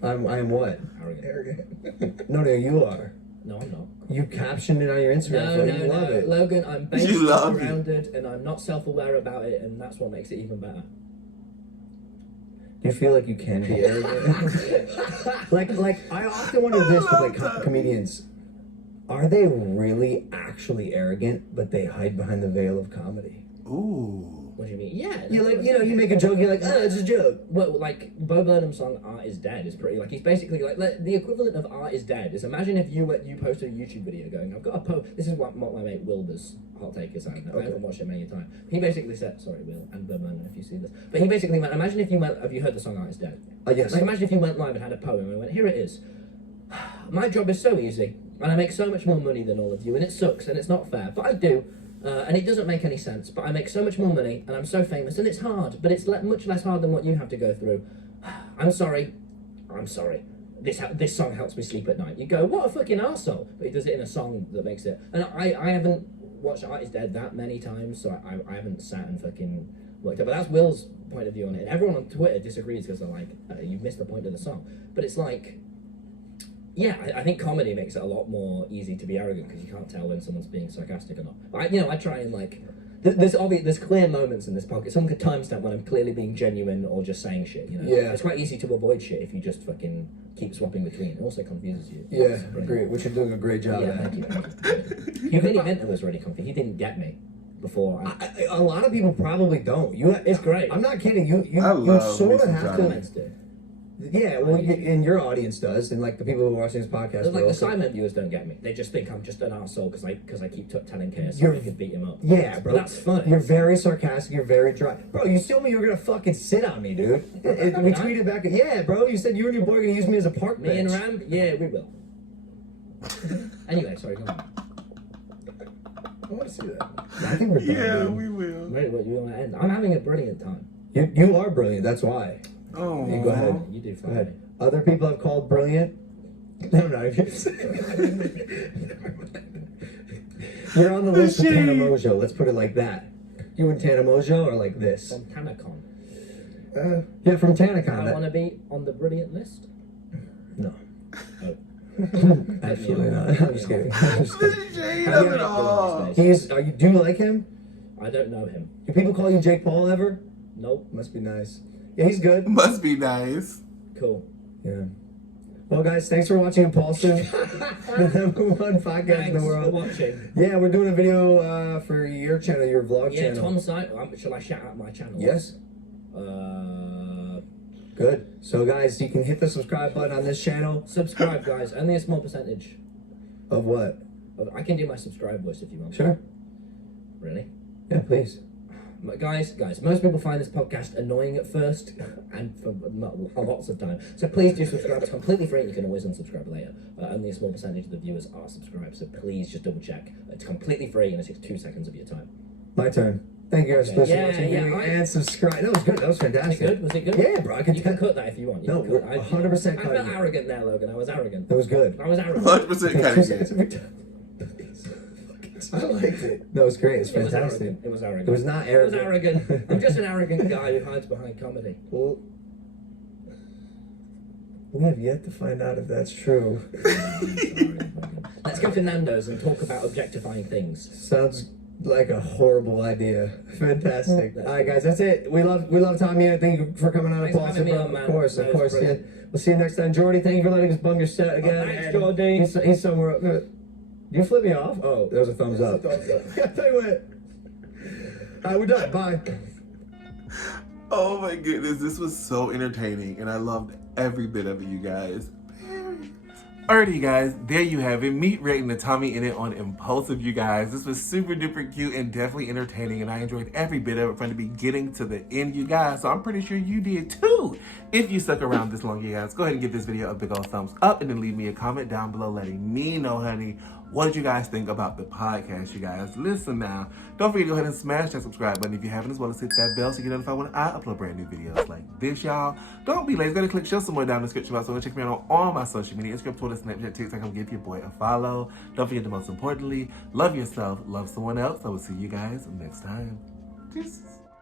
are I am what? arrogant. No, you are. No, I'm not. You captioned it on your Instagram. No, you love it. Logan, I'm based You love it. surrounded, and I'm not self-aware about it, and that's what makes it even better. Do you feel like you can be arrogant? like I often wonder this with like comedians. Are they really actually arrogant, but they hide behind the veil of comedy? Ooh. What do you mean? Yeah. You like, you make a joke, you're like, oh, it's a joke. Well, like Bo Burnham's song "Art Is Dead" is pretty like he's basically like the equivalent of "Art Is Dead" is imagine if you posted a YouTube video going, "I've got a post." This is what my mate Wilder's hot take is. I haven't watched it many times. He basically said, "Sorry, Will and Bo Burnham, if you see this," but he basically went, "Imagine if you went. Have you heard the song "Art Is Dead"? Yes. Like imagine if you went live and had a poem and went, "Here it is. My job is so easy, and I make so much more money than all of you, and it sucks, and it's not fair, but I do." And it doesn't make any sense, but I make so much more money, and I'm so famous, and it's hard, but it's much less hard than what you have to go through. I'm sorry, I'm sorry. This song helps me sleep at night. You go, what a fucking arsehole. But he does it in a song that makes it. And I haven't watched Art Is Dead that many times, so I haven't sat and fucking worked out. But that's Will's point of view on it. And everyone on Twitter disagrees because they're like, you've missed the point of the song. But it's like, yeah, I think comedy makes it a lot more easy to be arrogant because you can't tell when someone's being sarcastic or not. I try and like, there's clear moments in this podcast. Someone could timestamp when I'm clearly being genuine or just saying shit. You know, Yeah. It's quite easy to avoid shit if you just fucking keep swapping between. It also confuses you. Yeah, great. Which you're doing a great job Yeah, at. thank you. You really meant it was really confused. He didn't get me before. A lot of people probably don't. It's great. I'm not kidding. You love sort of me have some to. Yeah, well, and your audience does, and like the people who are watching this podcast. Like the also- silent viewers don't get me. They just think I'm just an arsehole because I keep telling KSI You're- they could beat him up. Yeah, bro. But that's funny. You're very sarcastic. You're very dry. Bro, you told me you were gonna fucking sit on me, dude. And we tweeted back. Yeah, bro. You said you and your boy are gonna use me as a park Me bench. and Ram? Yeah, we will. Anyway, sorry, go on. I want to see that. I think we're done. Yeah, dude. we will. Really, what you want to end? I'm having a brilliant time. You are brilliant. That's why. Oh, You go ahead. You do Go fine. ahead. Other people have called brilliant. No, no. You're on the list of Tana Mojo. Let's put it like that. You and Tana Mojo or like this? From Tanacon. Yeah, from Do Tanacon. I want to be on the brilliant list? No. Oh. Absolutely not. I'm just kidding. I'm just kidding. Shade How do of you it like all. Brilliant these days? Do you like him? I don't know him. Do people call you Jake Paul ever? Nope. Must be nice. Yeah, he's good. Must be nice. Cool. Yeah. Well, guys, thanks for watching Impulsive, the number one podcast in Thanks the for world. watching. Yeah, we're doing a video for your channel, your vlog Yeah, channel. Tom's site. Shall I shout out my channel? Yes. Good. So, guys, you can hit the subscribe button on this channel. Subscribe, guys. Only a small percentage. Of what? I can do my subscribe voice if you want. Sure. Really? Yeah, please. But guys, most people find this podcast annoying at first, and for lots of time. So please do subscribe. It's completely free. You can always unsubscribe later. Only a small percentage of the viewers are subscribed, so please just double check. It's completely free, and it takes 2 seconds of your time. My turn. Thank you guys for Yeah, watching yeah, and subscribe. That was good. That was Was it fantastic. good? Was it good? Yeah, bro. I can You can cut that if you want. No, You can cut- 100% I cut felt it. arrogant there, Logan. I was arrogant. That was good. I was arrogant. 100% kind of good. I liked it. That was great. It was It was fantastic. arrogant. It was arrogant. It was not It was arrogant. arrogant. I'm just an arrogant guy who hides behind comedy. Well, we have yet to find out if that's true. Let's go to Nando's and talk about objectifying things. Sounds like a horrible idea. Fantastic. All right, guys, that's it. We love TommyInnit. Thank you for coming on Thanks for Impulsive. having me Bro. on, man. Of course, That of was course. Yeah. brilliant. We'll see you next time, Jordy. Thank you for letting us bum your set again. Thanks, Jordy. He's somewhere. Did you flip me off? Oh, there was a thumbs up. Thumbs up. I tell you what. All right, we're done. Bye. Oh my goodness, this was so entertaining, and I loved every bit of it, you guys. Alrighty, you guys, there you have it. Me rating the TommyInnit on Impulsive, you guys. This was super duper cute and definitely entertaining, and I enjoyed every bit of it from the beginning to the end, you guys. So I'm pretty sure you did too. If you stuck around this long, you guys, go ahead and give this video a big old thumbs up and then leave me a comment down below letting me know, honey, what did you guys think about the podcast, you guys? Listen now, don't forget to go ahead and smash that subscribe button if you haven't, as well as hit that bell so you get notified when I upload brand new videos like this, y'all. Don't be lazy. Go ahead and click show somewhere down in the description box. So check me out on all my social media, Instagram, Twitter, Snapchat, TikTok. Come give your boy a follow. Don't forget to, most importantly, love yourself, love someone else. I will see you guys next time. Peace.